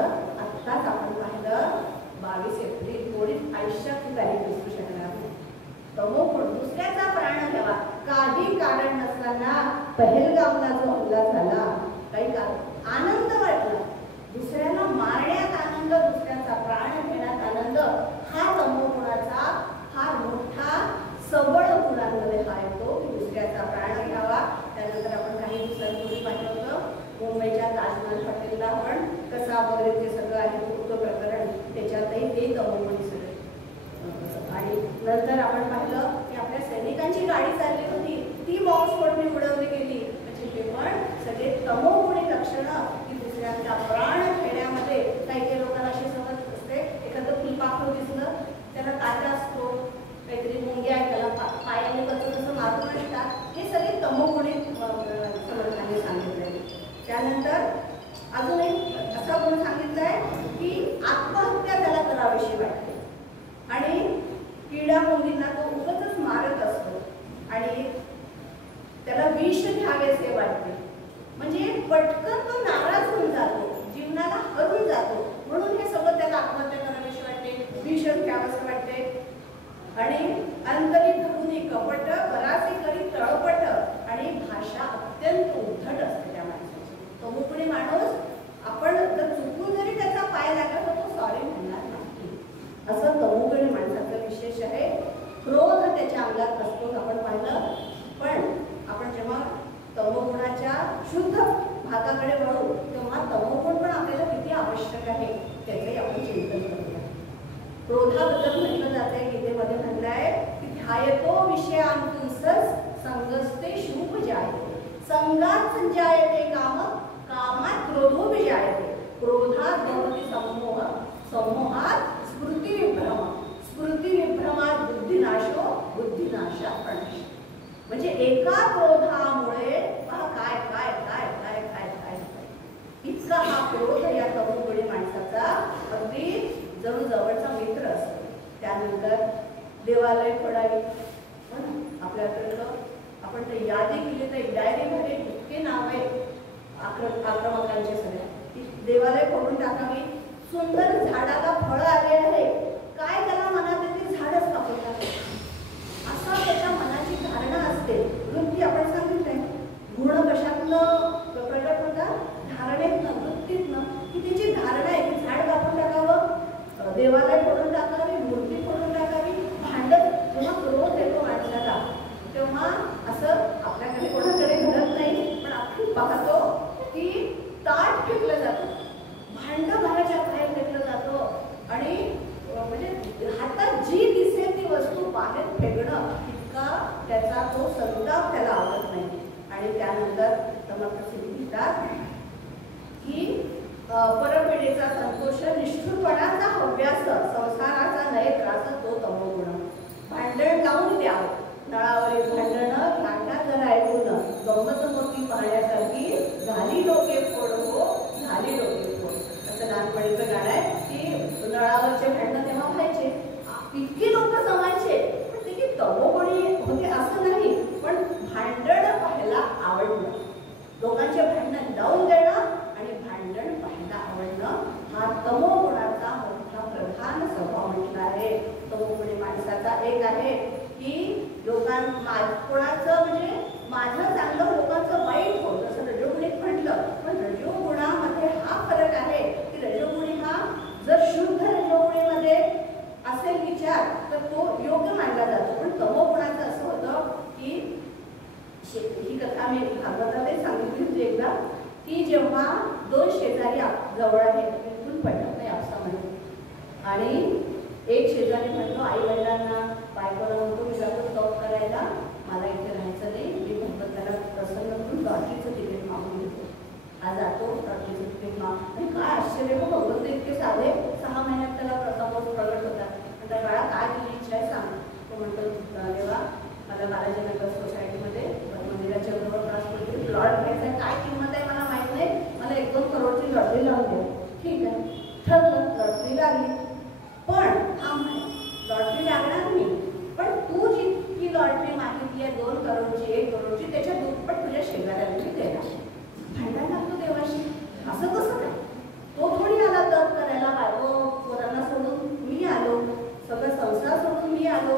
आत्ताच आपण पाहिलं 22 एप्रिल, थोडी आयुष्याची तारीख दिसू शकणार नाही. तमोगुण, दुसऱ्याचा प्राण घ्यावा. काही कारण नसताना पहलगामला जो हल्ला झाला, काही कारण आनंद वाटला, दुसऱ्याला मारण्यात आनंद, दुसऱ्याचा प्राण घेण्यात आनंद, हा तमोगुणाचा फार मोठा सबळ गुणांमध्ये हा येतो की दुसऱ्याचा प्राण घ्यावा. त्यानंतर आपण काही दिवसांपूर्वी पाहिलं होतं मुंबईच्या ताजमहल हॉटेलला पण कसा वगैरे ते सगळं आहे होतं प्रकरण, त्याच्यातही ते तमोगुणी सगळे. आणि नंतर आपण पाहिलं की आपल्या सैनिकांची गाडी चालली होती, ती बॉम्बस्फोटने उडवली गेली, म्हणजे हे पण सगळे तमोगुणी लक्षणं की दुसऱ्यांचा प्राण घेण्यामध्ये. काही लोकांना अशी समज असते, एखादं फुलपाखरू दिसलं त्याला काटा असतो, काहीतरी मुंग्या आहे त्याला पायाने कसं मारून आणतात, हे सगळे तमोगुणी समर्थांनी सांगितले. त्यानंतर अजून एक असा गुण सांगितलाय की आत्महत्या त्याला करावीशी वाटते आणि किडा मुंगींना तो उगाचच मारत असतो आणि त्याला विष घ्यावेसे वाटते, म्हणजे पटकन तो नाराज होऊन जातो, जीवनाला हरून जातो. म्हणून हे सगळं त्याला आत्महत्या करावीशी वाटते, विष घ्यावंसं वाटते. आणि अंतरी धरुनी कपट, बराचे करी तळपट, आणि भाषा अत्यंत उद्धट असते त्या माणसाची. तमोगुणी माणूस आपण जर चुकून जरी त्याचा पाय लागला तर तो सॉरी म्हणणार नाही, असं तमोगुणी माणसाचं विशेष आहे. क्रोध त्याच्या अंगात असतो आपण पाहिलं. पण आपण जेव्हा तमोगुणाच्या शुद्ध भागाकडे वळू तेव्हा तमोगुण पण आपल्याला किती आवश्यक आहे त्याचंही आपण चिंतन करूया. क्रोधाबद्दल म्हटलं जाते, गीतेमध्ये म्हटलं आहे की ध्यायतो विषयांतून संगस्ते शुभ जायते, संगात संजायते काम, कामात क्रोधो विजायते, क्रोधात भवति सम्मोह, सम्मोहात स्मृती विभ्रम, स्मृती विभ्रमात बुद्धिनाशो, बुद्धिनाशात प्रणश. म्हणजे एका क्रोधामुळे पहा काय काय काय काय काय काय इतका हा क्रोध या तरुणपणी माणसाचा अगदी जणू जवळचा मित्र असतो. त्यानंतर देवालय फोडावी. आपल्याकडं आपण ते यादी केली तर डायरीमध्ये इतके नाव आहेत आक्रमकांचे सगळ्या. देवालय फोडून टाकावी. सुंदर झाडाला फळं आले आहे, काय त्याला मनात येते, झाडच कापून टाकावे असा त्याच्या मनाची धारणा असते. म्हणून ती आपण सांगितलंय गुण कशातनं प्रकट होता, धारणेतनं, वृत्तीतनं. की त्याची धारणा आहे की झाड कापून टाकावं, देवालय फोडून टाकावी, मूर्ती फोडून टाकावी. भांडत जेव्हा क्रोध येतो माणसाला तेव्हा असं आपल्याकडे कोणाकडे घडत नाही, पण आपण पाहतो की ताट फेकलं जातं, भांडं घराच्या बाहेर फेकलं जातं आणि म्हणजे हातात जी दिसेल ती वस्तू बाहेर फेकणं इतका त्याचा तो संताप त्याला आवडत नाही. आणि त्यानंतर समर्थ लिहितात की परपिढीचा संतोष, निष्ठुरपणाचा हव्यास, संसाराचा नये त्रास तो तमोगुण. भांडण लावून द्यावं, नळावरील भांडणं घाटात जर ऐकून गंमत मोठी पाहण्यासारखी झाली डोके फोड हो, झाली डोके फोड. असं लहानपणीचं गाणं आहे की नळावरचे भांडणं तेव्हा व्हायचे, इतकी लोक जमायचे, पण ते की तमोगुणी होते असं नाही, पण भांडण पाहायला आवडणं, लोकांचे भांडण लावून देणं आणि भांडण पाहायला आवडणं हा तमोगुणाचा मोठा प्रधान स्वभाव म्हटला आहे. तमोगुणी माणसाचा एक आहे की कोणाचं म्हणजे माझं चांगलं लोकांचं वाईट होत असं रजोगुणीत म्हटलं. पण रजोगुणामध्ये हा फरक आहे की रजोगुणी हा जर शुद्ध रजोगुणीमध्ये असेल विचार तर तो योग्य मानला जातो. पण तमोगुणाचं असं होतं की ही कथा मी भागवतातही सांगितली होती एकदा की जेव्हा दोन शेजारी जवळ आहेत, बिलकुल पटत नाही आपसामध्ये, आणि एक शेजारी म्हणतो आई वडिलांना, बायकोला म्हणतो मी जातो तप करायला, मला इथे राहायचं नाही, मी भगवंताला प्रसन्न करून लॉटरीचं तिकीट मागून घेतो. हा जातो लॉटरीचं तिकीट आणि काय आश्चर्य हो, भगवंत इतके साधे, 6 महिन्यात त्याला समोर प्रगट होतात. त्या काळा काय तुझी इच्छा आहे सांग. तो म्हणतो देवा मला बालाजीनगर सोसायटीमध्ये मंदिराच्या जवळ ट्रान्सपोर्टची प्लॉट घ्यायचा आहे, काय किंमत आहे मला माहीत नाही, मला 1-2 करोडची लॉटरी लावून द्या. ठीक आहे, ठरलं, लॉटरी लागली. पण हा म्हणे लॉटरी लागणार नाही, पण तू जितकी लॉटरी मागितली आहे 2 करोडची 1 करोडची त्याच्या दुप्पट तुझ्या शेजाऱ्याला मी देणार. भांडण लागतो देवाशी, असं कसं काय, तो थोडी आला तप करायला, बायको पोरांना सोडून मी आलो, सगळं संसार सोडून मी आलो,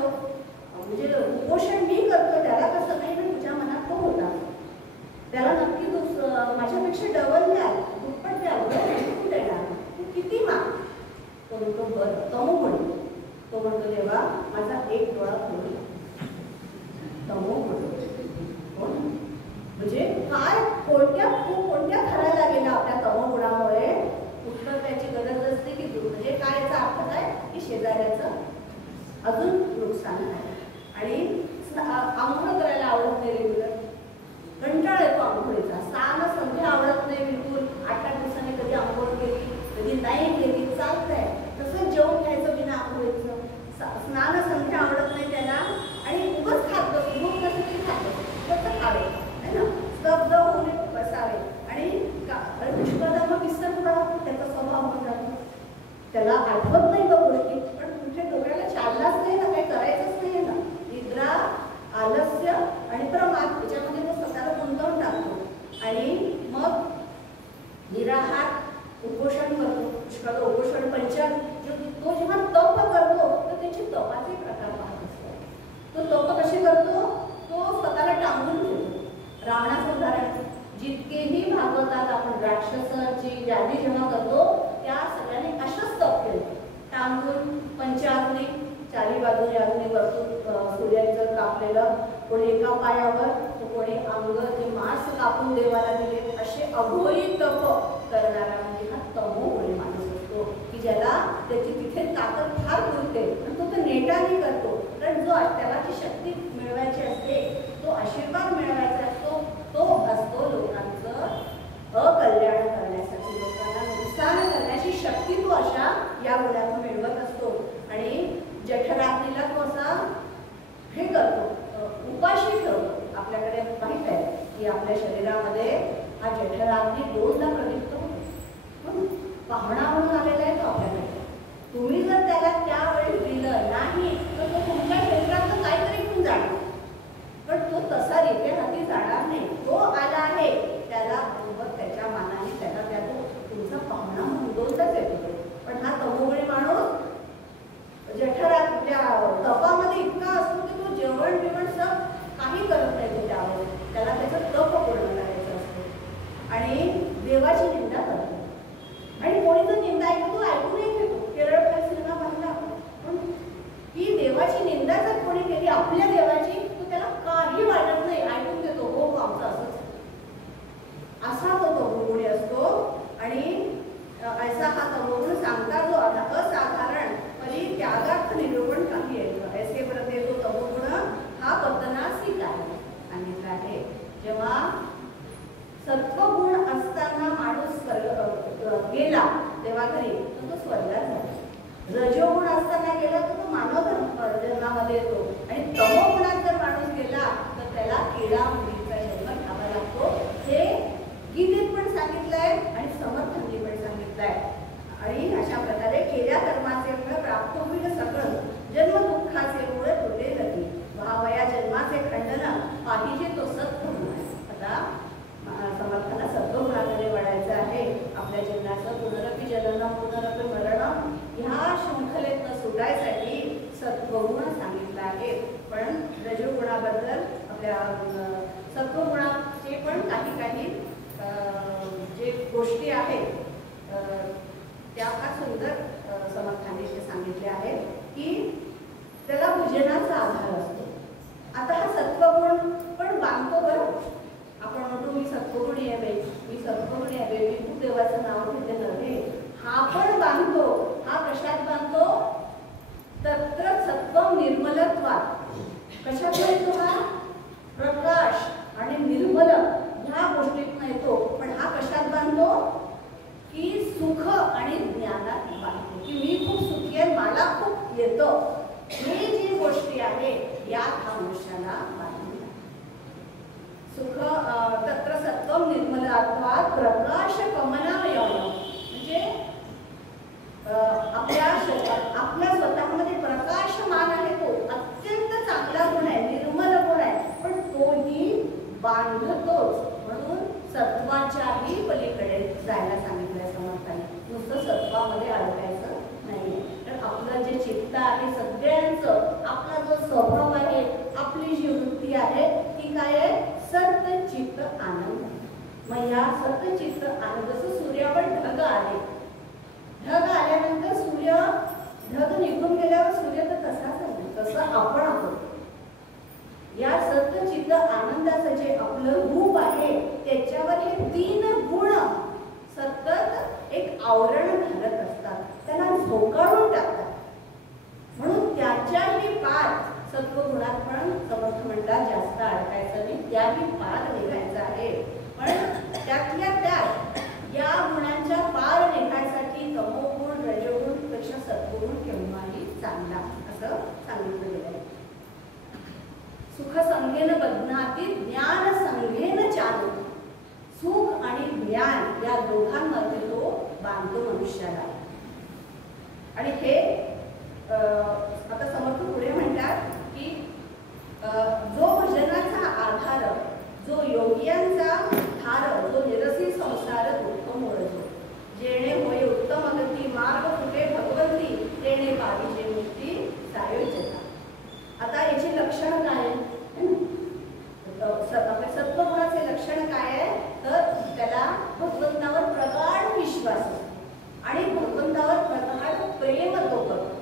म्हणजे उपोषण मी करतो, त्याला कसं नाही. पण तुझ्या मनात तो होता, त्याला नक्की तू माझ्यापेक्षा डबल द्याल, दुप्पट द्याल, तू देणार, तू किती माग. तो म्हणतो बरं, तमोगुणी. तो म्हणतो देवा माझा एक डोळा खोल. तमोगुणी म्हणजे काय, कोणत्या थराला गेला आपल्या तमोगुणामुळे. उत्तर त्याची गरज असते की म्हणजे काय याचा अर्थ काय की शेजाऱ्याचं अजून नुकसान आहे. आणि आंघोळ करायला आवडत नाही रेग्युलर, कंटाळा येतो आंघोळीचा, स्नान संध्या आवडत नाही बिलकुल, 8-8 दिवसांनी कधी आंघोळ केली कधी नाही केली चालतंय, तसंच जेवण घ्यायचं बिना आंघोळीचं, स्नान संध्या आवडत नाही त्याला, आणि उगाच खात बसतो, भूक नसेल तरी खात बसतो, खावे है ना, स्तब्ध होऊन बसावे. आणि पुष्कळदा विसर पडावा, त्याचा स्वभाव होऊन जातो, त्याला आठवत नाही ग गोष्टी, पण तुमच्या डोक्याला चाललाच नाही ना, काही करायचंच नाही ना. निद्रा, आलस्य आणि प्रमाद याच्यामध्ये तो स्वतःला गुंतवून टाकतो आणि मग निराहार उपोषण करतो. पुष्कळ उपोषण पंचांग तो जेव्हा तप करतो तर त्याचे तपाचे प्रकार पाहत असतो. तो तप कशी करतो, तो स्वतःला टांगून ठेवतो. रावणाचं उदाहरण, जितकेही भागवतात आपण राक्षसांची यादी जेव्हा करतो त्या सगळ्यांनी अशाच तप केलं, टांगून पंचाग्नी, 4 बाजूने अग्नी वरतून सूर्याचं कापलेलं, कोणी एका पायावर तो कोणी अंग ते मांस कापून देवाला दिले, असे अघोरी तप करणारा म्हणजे हा तमोगुणी माणूस असतो की ज्याला त्याची तिथे ताकद फार पुरते, पण तो नेटाने करतो. कारण जो त्याला जी शक्ती मिळवायची असते, तो आशीर्वाद मिळवायचा असतो, तो असतो लोकांचं अकल्याण करण्यासाठी, लोकांना नुकसान करण्याची शक्ती तो अशा या गुणातून मिळवत असतो. आणि जठराग्नीला तो असा हे करतो, उपाशी ठेवतो. आपल्याकडे मुलीला मुलीचा जन्म घ्यावा लागतो. हे गीतेत पण सांगितलंय आणि समर्थांनी पण सांगितलंय. आणि अशा प्रकारे केल्या कर्माचे फळ प्राप्त होईल सगळं. जन्म दुःखाचे मूळ तुटे लगी व्हावया जन्माचे खंडन पाहिजे तो सत्गुण. आता समर्थांना सत्वगुणाकडे वळायचं आहे. आपल्या जीवनाचं पुनरपी जनन पुनरपी मरण ह्या शृंखलेतनं सुटायसाठी सत्वगुण सांगितलं आहे. पण रजोगुणाबद्दल आपल्या सत्वगुणाचे पण काही जे गोष्टी आहेत त्या फार सुंदर समर्थांनी सांगितल्या आहेत की त्याला भजनाचा आधार असतो. आता हा सत्वगुण पण बांधतो बरं. आपण म्हणतो मी सत्वगुणी आहे, मी सत्वगुणी आहे, मी खूप देवाचं नाव घेते नव्हे. हा पण बांधतो. हा कशात बांधतो? तत्र सत्वम निर्मलत्वात. कशात येतो हा? प्रकाश आणि निर्मल ह्या गोष्टीतून येतो. पण हा कशात बांधतो? की सुख आणि ज्ञानात बांधतो. की मी खूप सुखी आहे, मला खूप येतं. हे जी गोष्टी आहे यात हा मनुष्याला बांधला. सुख तत्र सत्वम निर्मलत्वात प्रकाश कमनामय. म्हणजे आपल्या स्वतःमध्ये प्रकाशमान आहे. तो अत्यंत चांगला गुण आहे, निर्मल गुण आहे. पण तोही बांधतोच. म्हणून सत्वाच्याही पलीकडे जायला सांगितलंय समर्थांनी. नुसतं सत्वामध्ये अडकायचं नाही. तर आपलं जे चित्त आहे सगळ्यांचं, आपला जो स्वभाव आहे, आपली जी वृत्ती आहे ती काय आहे? सत्चित्त आनंद. मग या सत्चित्त आनंद, जसं सूर्यावर ढग आले, ढग आल्यानंतर सूर्य, ढग निघून गेल्यावर सूर्य तर तसाच आहे, तसं आपण आहोत. या सत्चित्त आनंदाचं जे आपलं रूप आहे त्याच्यावर हे 3 गुण सतत एक आवरण घालत असतात, त्याला झोकाळून टाकतात. म्हणून त्याच्याही पार सत्वगुणात पण समर्थ म्हणतात जास्त अडकायचं नाही, त्याही पार निघायचं आहे. पण त्यातल्या त्यात या गुणांच्या पार निघायसाठी तमोगुण रजोगुण पेक्षा सत्वगुण केव्हाही चांगला असं सांगितलं गेलं आहे. सुख संघेन बध्नाती ज्ञान संघेन चालू. सुख आणि ज्ञान या दोघांमध्ये तो बांधतो मनुष्याला. आणि हे आता समर्थ पुढे म्हणतात की जो भजनाचा आधार, जो योग्यांचा धार, जो निरसी संसार दुःख मोडतो, जेणे होय उत्तम गती मार्ग कुठे भगवंती, तेणे पाहिजे मुक्ती सायोज्यता. आता याची लक्षण काय आहे? आपल्या सत्वगुणाचे लक्षण काय आहे? तर त्याला भगवंतावर प्रगाढ विश्वास आणि भगवंतावर प्रगाढ प्रेम तो करतो.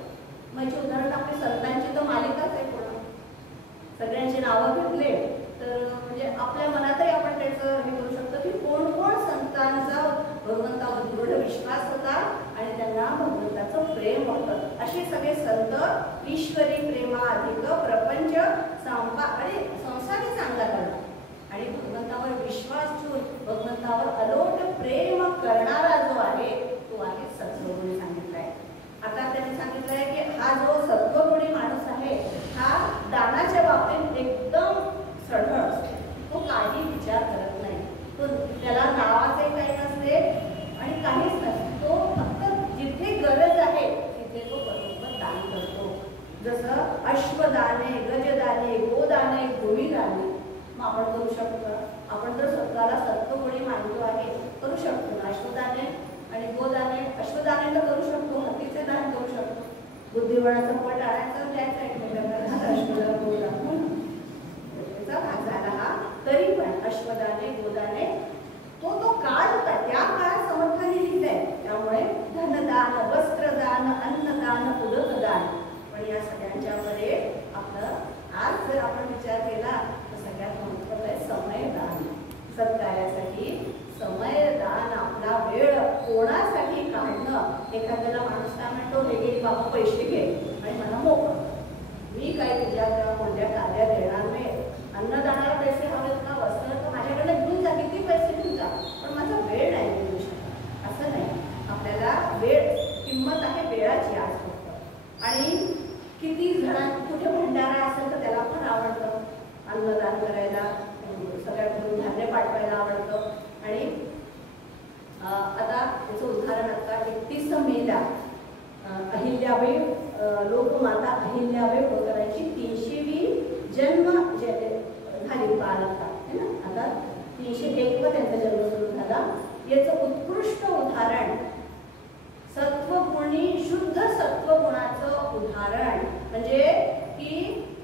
म्हणजे उदाहरण आपल्या संतांची तर मालिकाच आहे. कोणा सगळ्यांची नावं घेतले तर म्हणजे आपल्या मनातही आपण त्याचं हे करू शकतो की कोण कोण संतांचा भगवंतावर दृढ विश्वास होता आणि त्यांना भगवंताचं प्रेम होतं. असे सगळे संत ईश्वरी प्रेमाधिक प्रपंच आणि संसारही चांगला करतात आणि भगवंतावर विश्वास ठेवून भगवंतावर अलोट प्रेम करणारा जो आहे तो आहे सत्वगुणी सांगितलाय. आता त्यांनी सांगितलंय की हा जो सत्वगुणी माणूस आहे हा दानाच्या बाबतीत एकदम सढळ असतो. तो काही विचार करत नाही. तो त्याला नावाचे काही नसते आणि काहीच नसते. तो फक्त जिथे गरज आहे तिथे तो बरोबर दान करतो. जसं अश्वदाने, गजदाने, गोदाने, गोविदाने. मग आपण करू शकतो. आपण जर स्वतःला सत्वगुणी मानतो आहे करू शकतो ना. अश्वदाने आणि गोदाने, अश्वदाने तर करू शकतो, हत्तीचे दान करू शकतो. बुद्धिबळाचा पट आणायचा द्यायचा एकमेकांना अश्वदान गोदान त्याचा भाग झाला हा. तरी पण अश्वदाने गोदाने तो काळ होता, त्या काळात समर्थाने लिहिलंय. त्यामुळे धनदान, वस्त्रदान, अन्नदान, उदकदान. पण या सगळ्यांच्यामध्ये आपलं आज जर आपण विचार केला तर सगळ्यात महत्त्वाचं आहे समयदान. सत्कार्यासाठी समयदान, आपला वेळ कोणासाठी काढणं. एखाद्याला माणूस काय म्हणतो, हे घे बाबा पैसे घे आणि मला त्यांचा जन्म सुरू झाला. याचं उत्कृष्ट उदाहरण सत्वगुणी शुद्ध सत्वगुणाचं उदाहरण म्हणजे की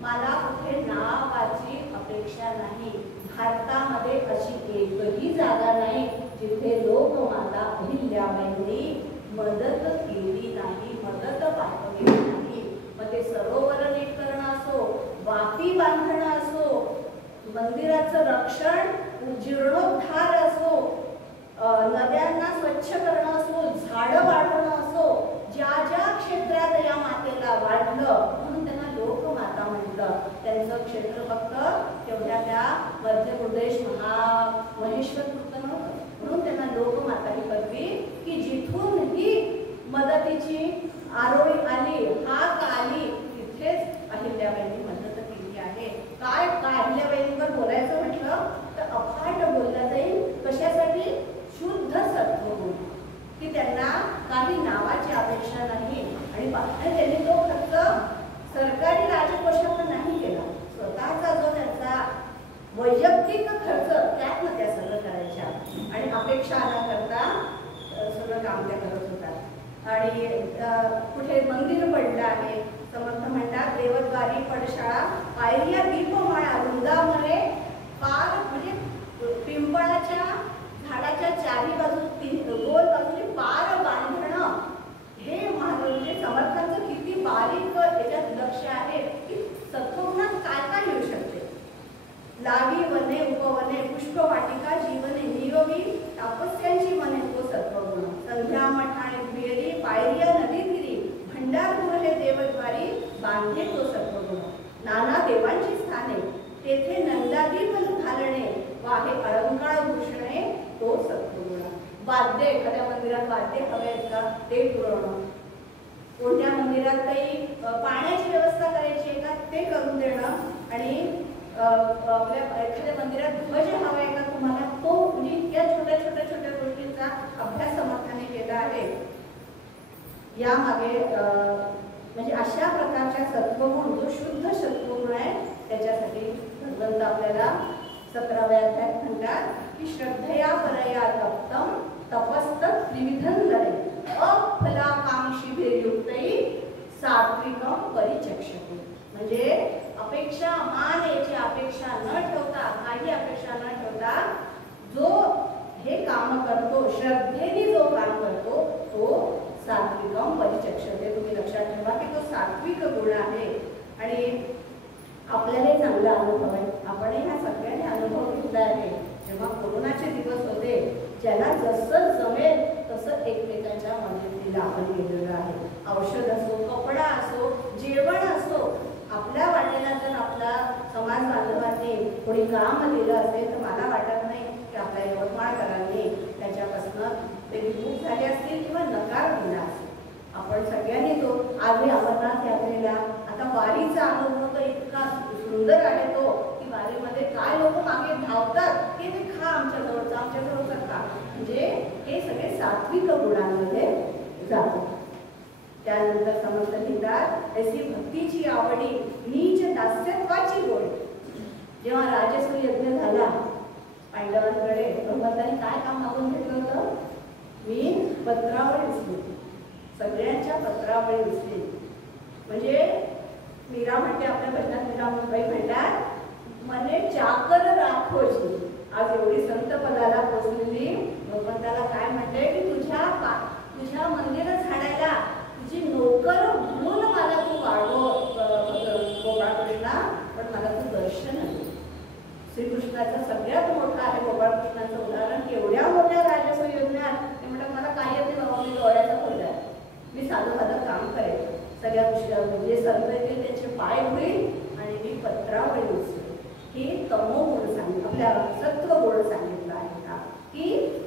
मला कुठे नावाची अपेक्षा नाही. भारतामध्ये अशी एकही जागा नाही जिथे लोकमाता अहिल्याबाईंनी मदत केली नाही, मदत पाठवली नाही. मग ते सरोवर नीट करणं असो, वाफी बांधणं असो, मंदिराचं रक्षण, जीर्णोद्धार असो, नद्यांना स्वच्छ करणं असो, झाडं वाढवणं असो, ज्या ज्या क्षेत्रात या मातेला वाढलं म्हणून त्यांना लोकमाता म्हटलं. त्यांचं क्षेत्र फक्त तेवढ्या त्या मध्य प्रदेश महेश्वर पुरतं नव्हतं, म्हणून त्यांना लोकमाता ही पदवी की जिथून ही मदतीची आरोळी आली, हाक आली, तिथेच अहिल्याबाईंनी मदत केली आहे. काय अहिल्याबाईंवर बोलायचं म्हटलं तर अफाट बोलला जाईल. कशासाठी? शुद्ध सत्वगुण, की त्यांना काही नावाची अपेक्षा नाही. आणि त्यांनी तो खर्च सरकारी राजकोषातून नाही केला. स्वतःचा जो त्यांचा वैयक्तिक खर्च त्यातनं त्या सगळं करायच्या आणि अपेक्षा न करता सगळं काम त्या करत होतात. आणि कुठे मंदिर पडलं आहे, समर्थ म्हणतात देवद्वारी पडशाळा पायऱ्या दीपमाळा वृंदावने पार, म्हणजे पिंपळाच्या झाडाच्या चारी बाजू गोल बाजूने पार बांधणं हे म्हणजे समर्थांचं किती बारीक याच्यात लक्ष आहे की सत्वगुणात काय काय येऊ शकते. लावी वने उपवने पुष्पवाटिका जीवने नियोगी तापस्यांची मने तो सत्वगुण. संध्या मठ आणि बेरी पायऱ्या नदी तिरी भंडारगृह हे देवद्वारी बांधे तो सत्वगुण. नाना देवांची स्थाने तेथे नंदादीप घालणे वाहे अलंकार भूषणे तो सत्वगुण. वाद्य, एखाद्या मंदिरात वाद्य हवे आहेत का ते पुरवणं, कोणत्या मंदिरात काही पाण्याची व्यवस्था करायची आहे का ते करून देणं, आणि आपल्या एखाद्या मंदिरात ध्वज हवा आहे का तुम्हाला तो, म्हणजे इतक्या छोट्या छोट्या छोट्या गोष्टींचा अभ्यास समर्थाने केला आहे. यामागे म्हणजे अशा प्रकारच्या सत्वगुण, जो शुद्ध सत्वगुण आहे त्याच्यासाठी भगवंत आपल्याला 17व्या अध्यायात म्हणतात की श्रद्धया परया तप्तम तपस्त त्रिविधंदरे अफलाकांक्षीभिर्युक्तै सात्विकम परिचक्षते. म्हणजे अपेक्षा, मान याची अपेक्षा न ठेवता, काही अपेक्षा न ठेवता जो हे काम करतो, श्रद्धेने जो काम करतो तो सात्विकम परिचक्षते. तुम्ही लक्षात ठेवा की तो सात्विक गुण आहे. आणि आपल्यालाही चांगला अनुभव आहे, आपणही हा सगळ्यांनी अनुभव घेतला आहे. जेव्हा कोरोनाचे दिवस होते, ज्याला जसं जमेल तसं एकमेकांच्या मदतीला आपण गेलेलो आहे. औषध असो, कपडा असो, जेवण असो, आपल्या वाटेला जर आपला समाज बांधवांनी कोणी काम दिलं असेल तर मला वाटत नाही की आपल्या यवतमाळकरांनी त्याच्यापासून ते विमुख झाले असतील किंवा नकार दिला असेल. आपण सगळ्यांनी तो आधी अमरनाथ यात्रेला, आता वारीचा अनुभव तर इतका सुंदर आहे तो की वारीमध्ये काय लोक मागे धावतात की ते खा आमच्या जवळचं खा. म्हणजे हे सगळे सात्विक गुणांमध्ये जातात. त्यानंतर समर्थ लिहितात ऐसी भक्तीची आवडी नीच दास्यत्वाची गोडी. जेव्हा राजसूय यज्ञ झाला पांडवांकडे, भगवंतांनी काय काम मागून घेतलं होतं? मी पत्रावळी उचली, सगळ्यांच्या पत्रावळी उचली. म्हणजे मीरा म्हणते आपल्या भजनात, मीरा मुंबई म्हणतात मने चाकर राखोची. आज एवढी संत पदाला पोचलेली भगवंताला काय म्हणते की तुझ्या मंदिर झाडायला तुझी नोकर म्हणून मला तू वाढव गोपाळकृष्णा, पण मला तू दर्शन आहे. श्रीकृष्णाचं सगळ्यात मोठं आहे गोपाळकृष्णाचं उदाहरण. एवढ्या मोठ्या राजसूय यज्ञात ते म्हणतात मला काय येते बाबा, मी डोळ्याचा पडदा आहे, मी साधं साधं काम करेल, सगळ्या गोष्टी जे संत येतील त्यांचे पाय होईल आणि मी पत्रावळी उचलेल. हे तमोगुण सांगितलं, आपल्या सत्वगुण सांगितलं आहे का की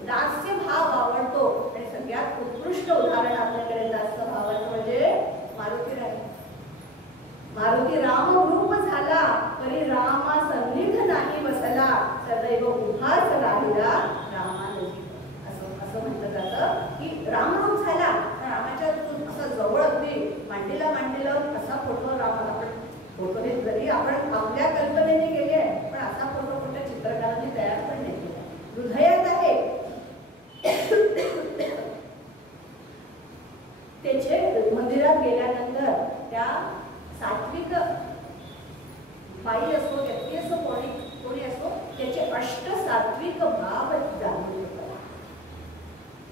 दास्य भाव आवडतो. आणि सगळ्यात उत्कृष्ट उदाहरण आपल्याकडे दास्य भावाचं म्हणजे मारुती राय. मारुती राम रूप झाला परी रामा सन्निध नाही बसला, सदैव उभाच राहिला रामानजी. असं म्हटलं जातं की रामरूप झाला, रामाच्या असं जवळ अगदी मांडीला असा फोटो रामाला, आपण फोटोने जरी आपण आपल्या कल्पनेने गेले पण असा फोटो कुठल्या चित्रकारांनी तयार बाई असो, व्यक्ती असो, कोणी असो, त्याचे अष्टसात्विक भाव जाणून घेतात.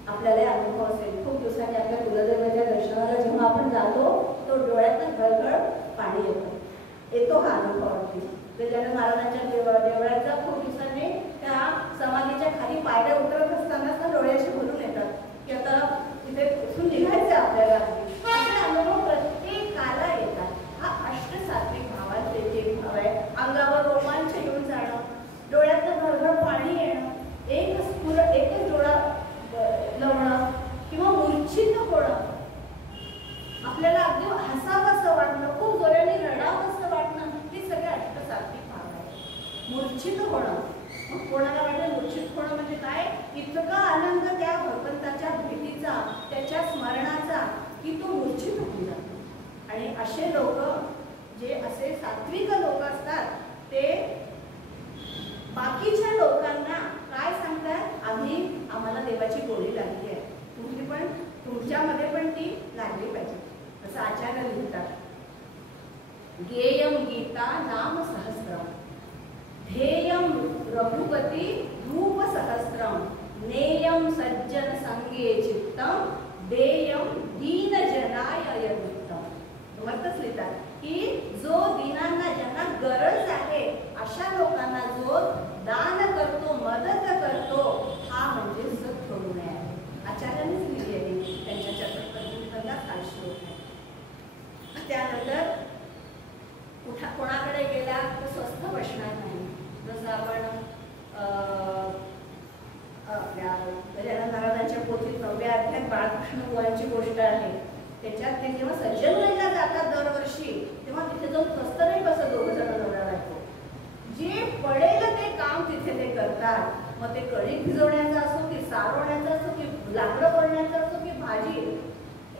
आपल्याला अनुभव असेल, खूप दिवसांनी आपल्या कुलदेवाच्या दर्शनाला जेव्हा आपण जातो तो डोळ्यातून घळघळ पाणी येतो हा अनुभव अगदी. गजानन महाराजांच्या देवळाचा खूप दिवसांनी त्या समाधीच्या खाली पायऱ्या उतरत असतानाच डोळ्याचे भरून येतात की आता तिथे उठून निघायचं आपल्याला. असे अनुभव प्रत्येकाला येतात. हा अष्टसात्विक भावाचे जे भाव आहे, अंगावर रोमांच येऊन जाणं, डोळ्यातनं घळघळ पाणी येणं, एकच डोळा लावणं किंवा मूर्छित होणं, आपल्याला अगदी हसावंसं वाटणं, खूप जोराने रडावंसं वाटणं, हे सगळे अष्टसात्विक भाव आहे. मूर्छित होणं, मग कोणाला वाटतं मूर्छित होणं म्हणजे काय? इतका आनंद त्या भगवंताच्या भेटीचा, त्याच्या स्मरणाचा की तो मूर्छित होऊन जातो. आणि असे लोक, जे असे सात्विक लोक असतात, ते बाकीच्या लोकांना काय सांगतात? आम्हाला देवाची गोडी लागली आहे, तुम्ही पण तुमच्यामध्ये पण ती लागली पाहिजे. असं आचार्य लिहितात, गेयम गीता नाम सहस्रम, ध्येयम रघुपती रूप सहस्रम, नेयम सज्जन संगे चित्तम, देयम दीन जनाय यदुत्तम. मर्तच लिहितात की जो दीनांना, ज्यांना गरज आहे अशा लोकांना जो दान करतो, मदत करतो, हा म्हणजे सद्गुण आहे. आचार्यांनीच लिहिली आहे, त्यांच्या चक्रप्रतिपदात हा श्लोक आहे. त्यानंतर कोणाकडे गेला तर स्वस्थ बसणार नाही. जसं आपण आपल्या गजानन महाराजांच्या पोथीत 9व्या अध्यायात बाळकृष्ण बुवांची गोष्ट आहे. त्याच्यात ते जेव्हा सज्जनवयला जातात दरवर्षी, तेव्हा तिथे जाऊन स्वस्त नाही बसत दोघं जण नवरा बायको. जे पडेल ते काम तिथे ते करतात. मग ते कणिक भिजवण्याचं असो की सारवण्याचं असो की लाकडं पडण्याचं असो की भाजी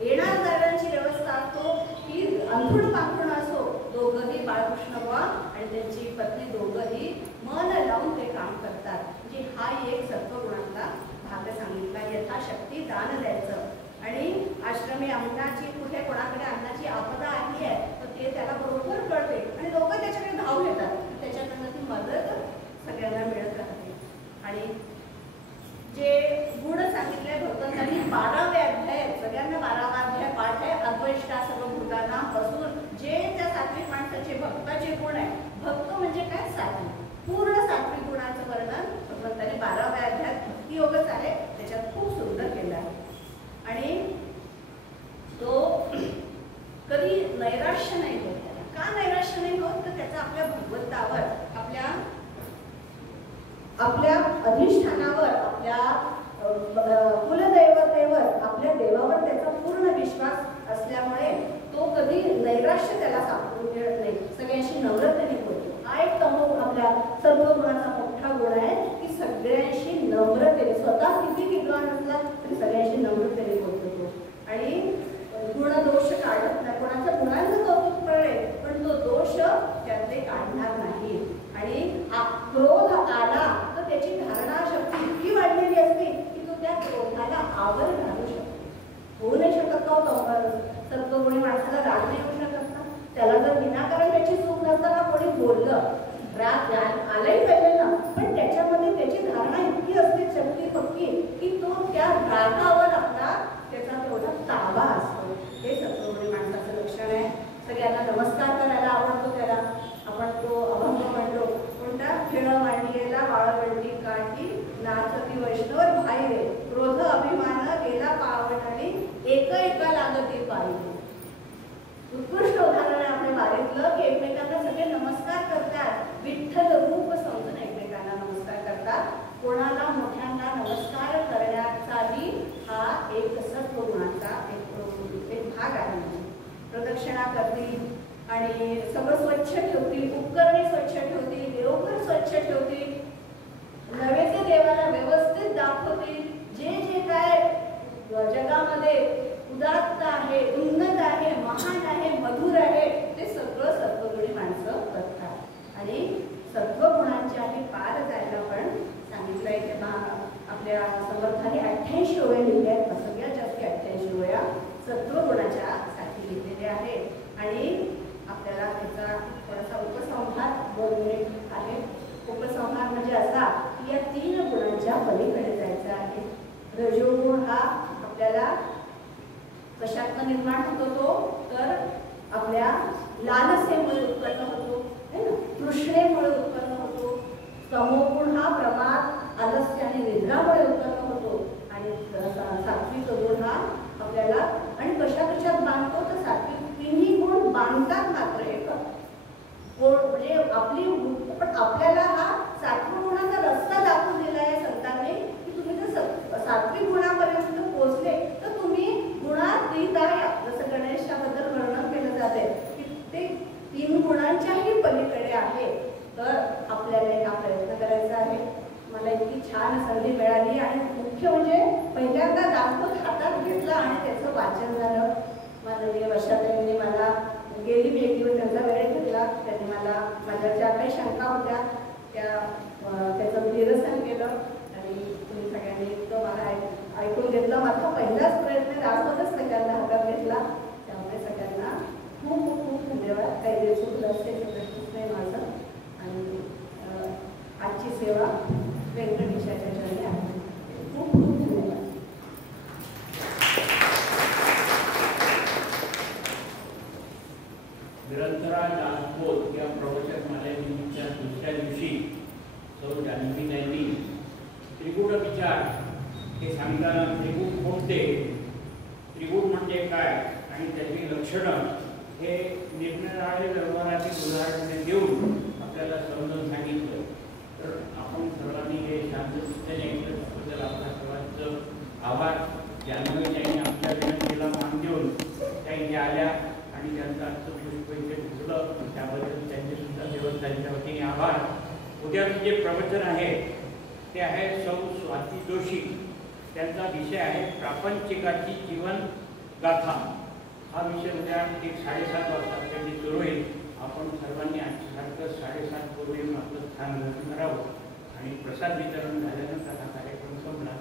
येणार जाण्याची व्यवस्था असो की अंथरूण पांघरूण असो, दोघंही बाळकृष्ण बुवा आणि त्यांची पत्नी दोघंही मन लावून ते काम करतात. म्हणजे हा एक सत्वगुणांचा भाग सांगितला. यथाशक्ती दान द्यायचं. आणि आश्रमी अन्नाची, कुठे कोणाकडे अन्नाची आपदा आली आहे तर ते त्याला बरोबर कळते आणि लोक त्याच्याकडे धाव घेतात. त्याच्याकडनं ती मदत सगळ्यांना मिळत राहते. आणि जे गुण सांगितले भगवंतांनी 12व्या अध्यायात, सगळ्यांना 12वा अध्याय पाठ आहे. अद्वैष्टा सर्वभूतांना पासून जे त्या सात्विक माणसाचे भक्ताचे गुण आहे. भक्त म्हणजे काय? सात्विक. पूर्ण सात्विक गुणांचं वर्णन भगवंतांनी 12व्या अध्यायात भक्ती योगच आहे त्याच्यात खूप सुंदर केलं आहे. आणि तो कधी नैराश्य नाही होत. का नैराश्य नाही होत? तर त्याचा आपल्या भगवंतावर, आपल्या अधिष्ठानावर, आपल्या कुलदैवतेवर, आपल्या देवावर त्याचा पूर्ण विश्वास असल्यामुळे तो कधी नैराश्य त्याला सापडून मिळत नाही. सगळ्यांशी नम्रतेने बोलतो. हा एक आपल्या सर्व गुणाचा मोठा गुण आहे की सगळ्यांशी नम्रतेने, स्वतः किती विद्वान असला तरी सगळ्यांशी नम्रतेने बोलतो तो. आणि गुण दोष काढत नाही. कोणाच्या गुणांचं कौतुक करेल पण तो दोष त्यातले काढणार नाही. आणि क्रोध आला तर त्याची धारणा शक्ती इतकी वाढलेली असते की तो त्या क्रोधाला आवर घालू शकतो. होऊ नाही शकत का? सत्वगुणी माणसाला राग नाही होऊ शकत ना? त्याला जर विनाकारण त्याची चूक नसताना कोणी बोललं, राग आलाही पाहिजे ना, पण त्याच्यामध्ये त्याची धारणा इतकी असते शक्ती पक्की की तो त्या रागावर आपला त्याचा तेवढा ताबा असतो. हे सत्वगुणी माणसाचं लक्षण आहे. सगळ्यांना नमस्कार करायला आवडतो त्याला. आपण तो अभंग म्हणतो कोणता? खेळ मांडलेला वाळवंटी काठी, नाचती वैष्णवर भाई रे, क्रोध अभिमान गेला पावटाने, एका लागते पायी. उत्कृष्ट उदाहरण आहे आपल्या बारीतलं की एकमेकांना सगळे नमस्कार करतात. विठ्ठल रूप समजून एकमेकांना नमस्कार करतात. कोणाला मोठ्यांना नमस्कार करण्याचाही हा एक सत्वगुणाचा एक भाग आहे. प्रदक्षिणा करतील आणि सगळं स्वच्छ ठेवतील, उपकरणे स्वच्छ ठेवतील, देवघर स्वच्छ ठेवतील, नैवेद्य देवाला व्यवस्थित दाखवतील. जे काय जगामध्ये उदात्त आहे, उन्नत आहे, महान आहे, मधुर आहे, ते सगळं सत्वगुणी माणसं करतात. आणि सत्वगुणांच्याही पार जायला पण सांगितलंय. तेव्हा आपल्या समर्थाने 88 ओव्या लिहिल्या आहेत. सगळ्यात जास्त 88 ओव्या सत्वगुणाच्या साठी लिहिलेल्या आहेत. आणि आपल्याला त्याचा थोडासा उपसंहार 2 मिनिट आहे. उपसंहार म्हणजे असा की या 3 गुणांच्या पलीकडे जायचं आहे. रजोगुण हा आपल्याला कशातनं निर्माण होतो तो तर आपल्या लालसेमुळे उत्पन्न होतो, है ना, तृष्णेमुळे उत्पन्न होतो. तमोगुण हा प्रमाद, आलस्य आणि निद्रामुळे उत्पन्न होतो. आणि सात्विक गुण हा आपल्याला आणि कशात बांधतो तर सात्विक तिन्ही गुण बांधतात मात्र एक म्हणजे आपली. पण आपल्याला हा सात्विक गुणाचा रस्ता दाखवून दिला आहे संतांनी की तुम्ही जर सात्विक गुणापर्यंत पोहोचले तर तुम्ही गुणातीताय, जसं गणेशाबद्दल वर्णन केलं जाते की ते 3 गुणांच्याही पलीकडे आहे. तर आपल्याला हा प्रयत्न करायचा आहे. मला इतकी छान संधी मिळाली आणि मुख्य म्हणजे पहिल्यांदा दाखवत हातात घेतला आणि त्याचं वाचन झालं. माननीय वर्षाताईंनी मला गेली मी एक दिवस त्यांचा वेळ घेतला. त्यांनी मला माझ्या ज्या काही शंका होत्या त्याचं निरसन केलं आणि तुम्ही सगळ्यांनी इतकं मला ऐकून घेतलं. माझा पहिलाच प्रयत्न दाखवतच सगळ्यांना हातात घेतला. त्यामुळे सगळ्यांना खूप खूप खूप धन्यवाद. काही चुकलं असेल तर प्रश्नच नाही माझं. आणि आजची सेवा व्यंकटेशाच्या चरणी आहे. खूप खूप धन्यवाद. निरंतरा दासबोध या प्रवचन मालेच्या दुसऱ्या दिवशी सौ जान्हवीताईंनी त्रिगुण विचार हे सांगताना त्रिगुण कोणते, त्रिगुण म्हणजे काय आणि त्याची लक्षणं हे निरनिराळे व्यवहारातील उदाहरणे देऊन आपल्याला समजून सांगितलं. तर आपण सर्वांनी हे शांतचित्ताने ऐकलं त्याबद्दल आपल्या सर्वांचं आभार. जान्हवीताईंनी आमच्या विनंतीला मान देऊन त्या इथे आल्या आणि त्यांचं आजचं पैसे घेतलं त्याबद्दल त्यांचे सुद्धा देवस्थानच्या वतीने आभार. उद्याचं जे प्रवचन आहे ते आहे सौ स्वाती जोशी. त्यांचा विषय आहे प्रापंचिकाची जीवन गाथा. हा विषय उद्या 7:30 वाजता त्यांनी सुरू होईल. आपण सर्वांनी आजसारखं 7:30 पूर्वी आपलं स्थान ग्रहण करावं आणि प्रसाद वितरण झाल्यानंतर हा कार्यक्रम संपला.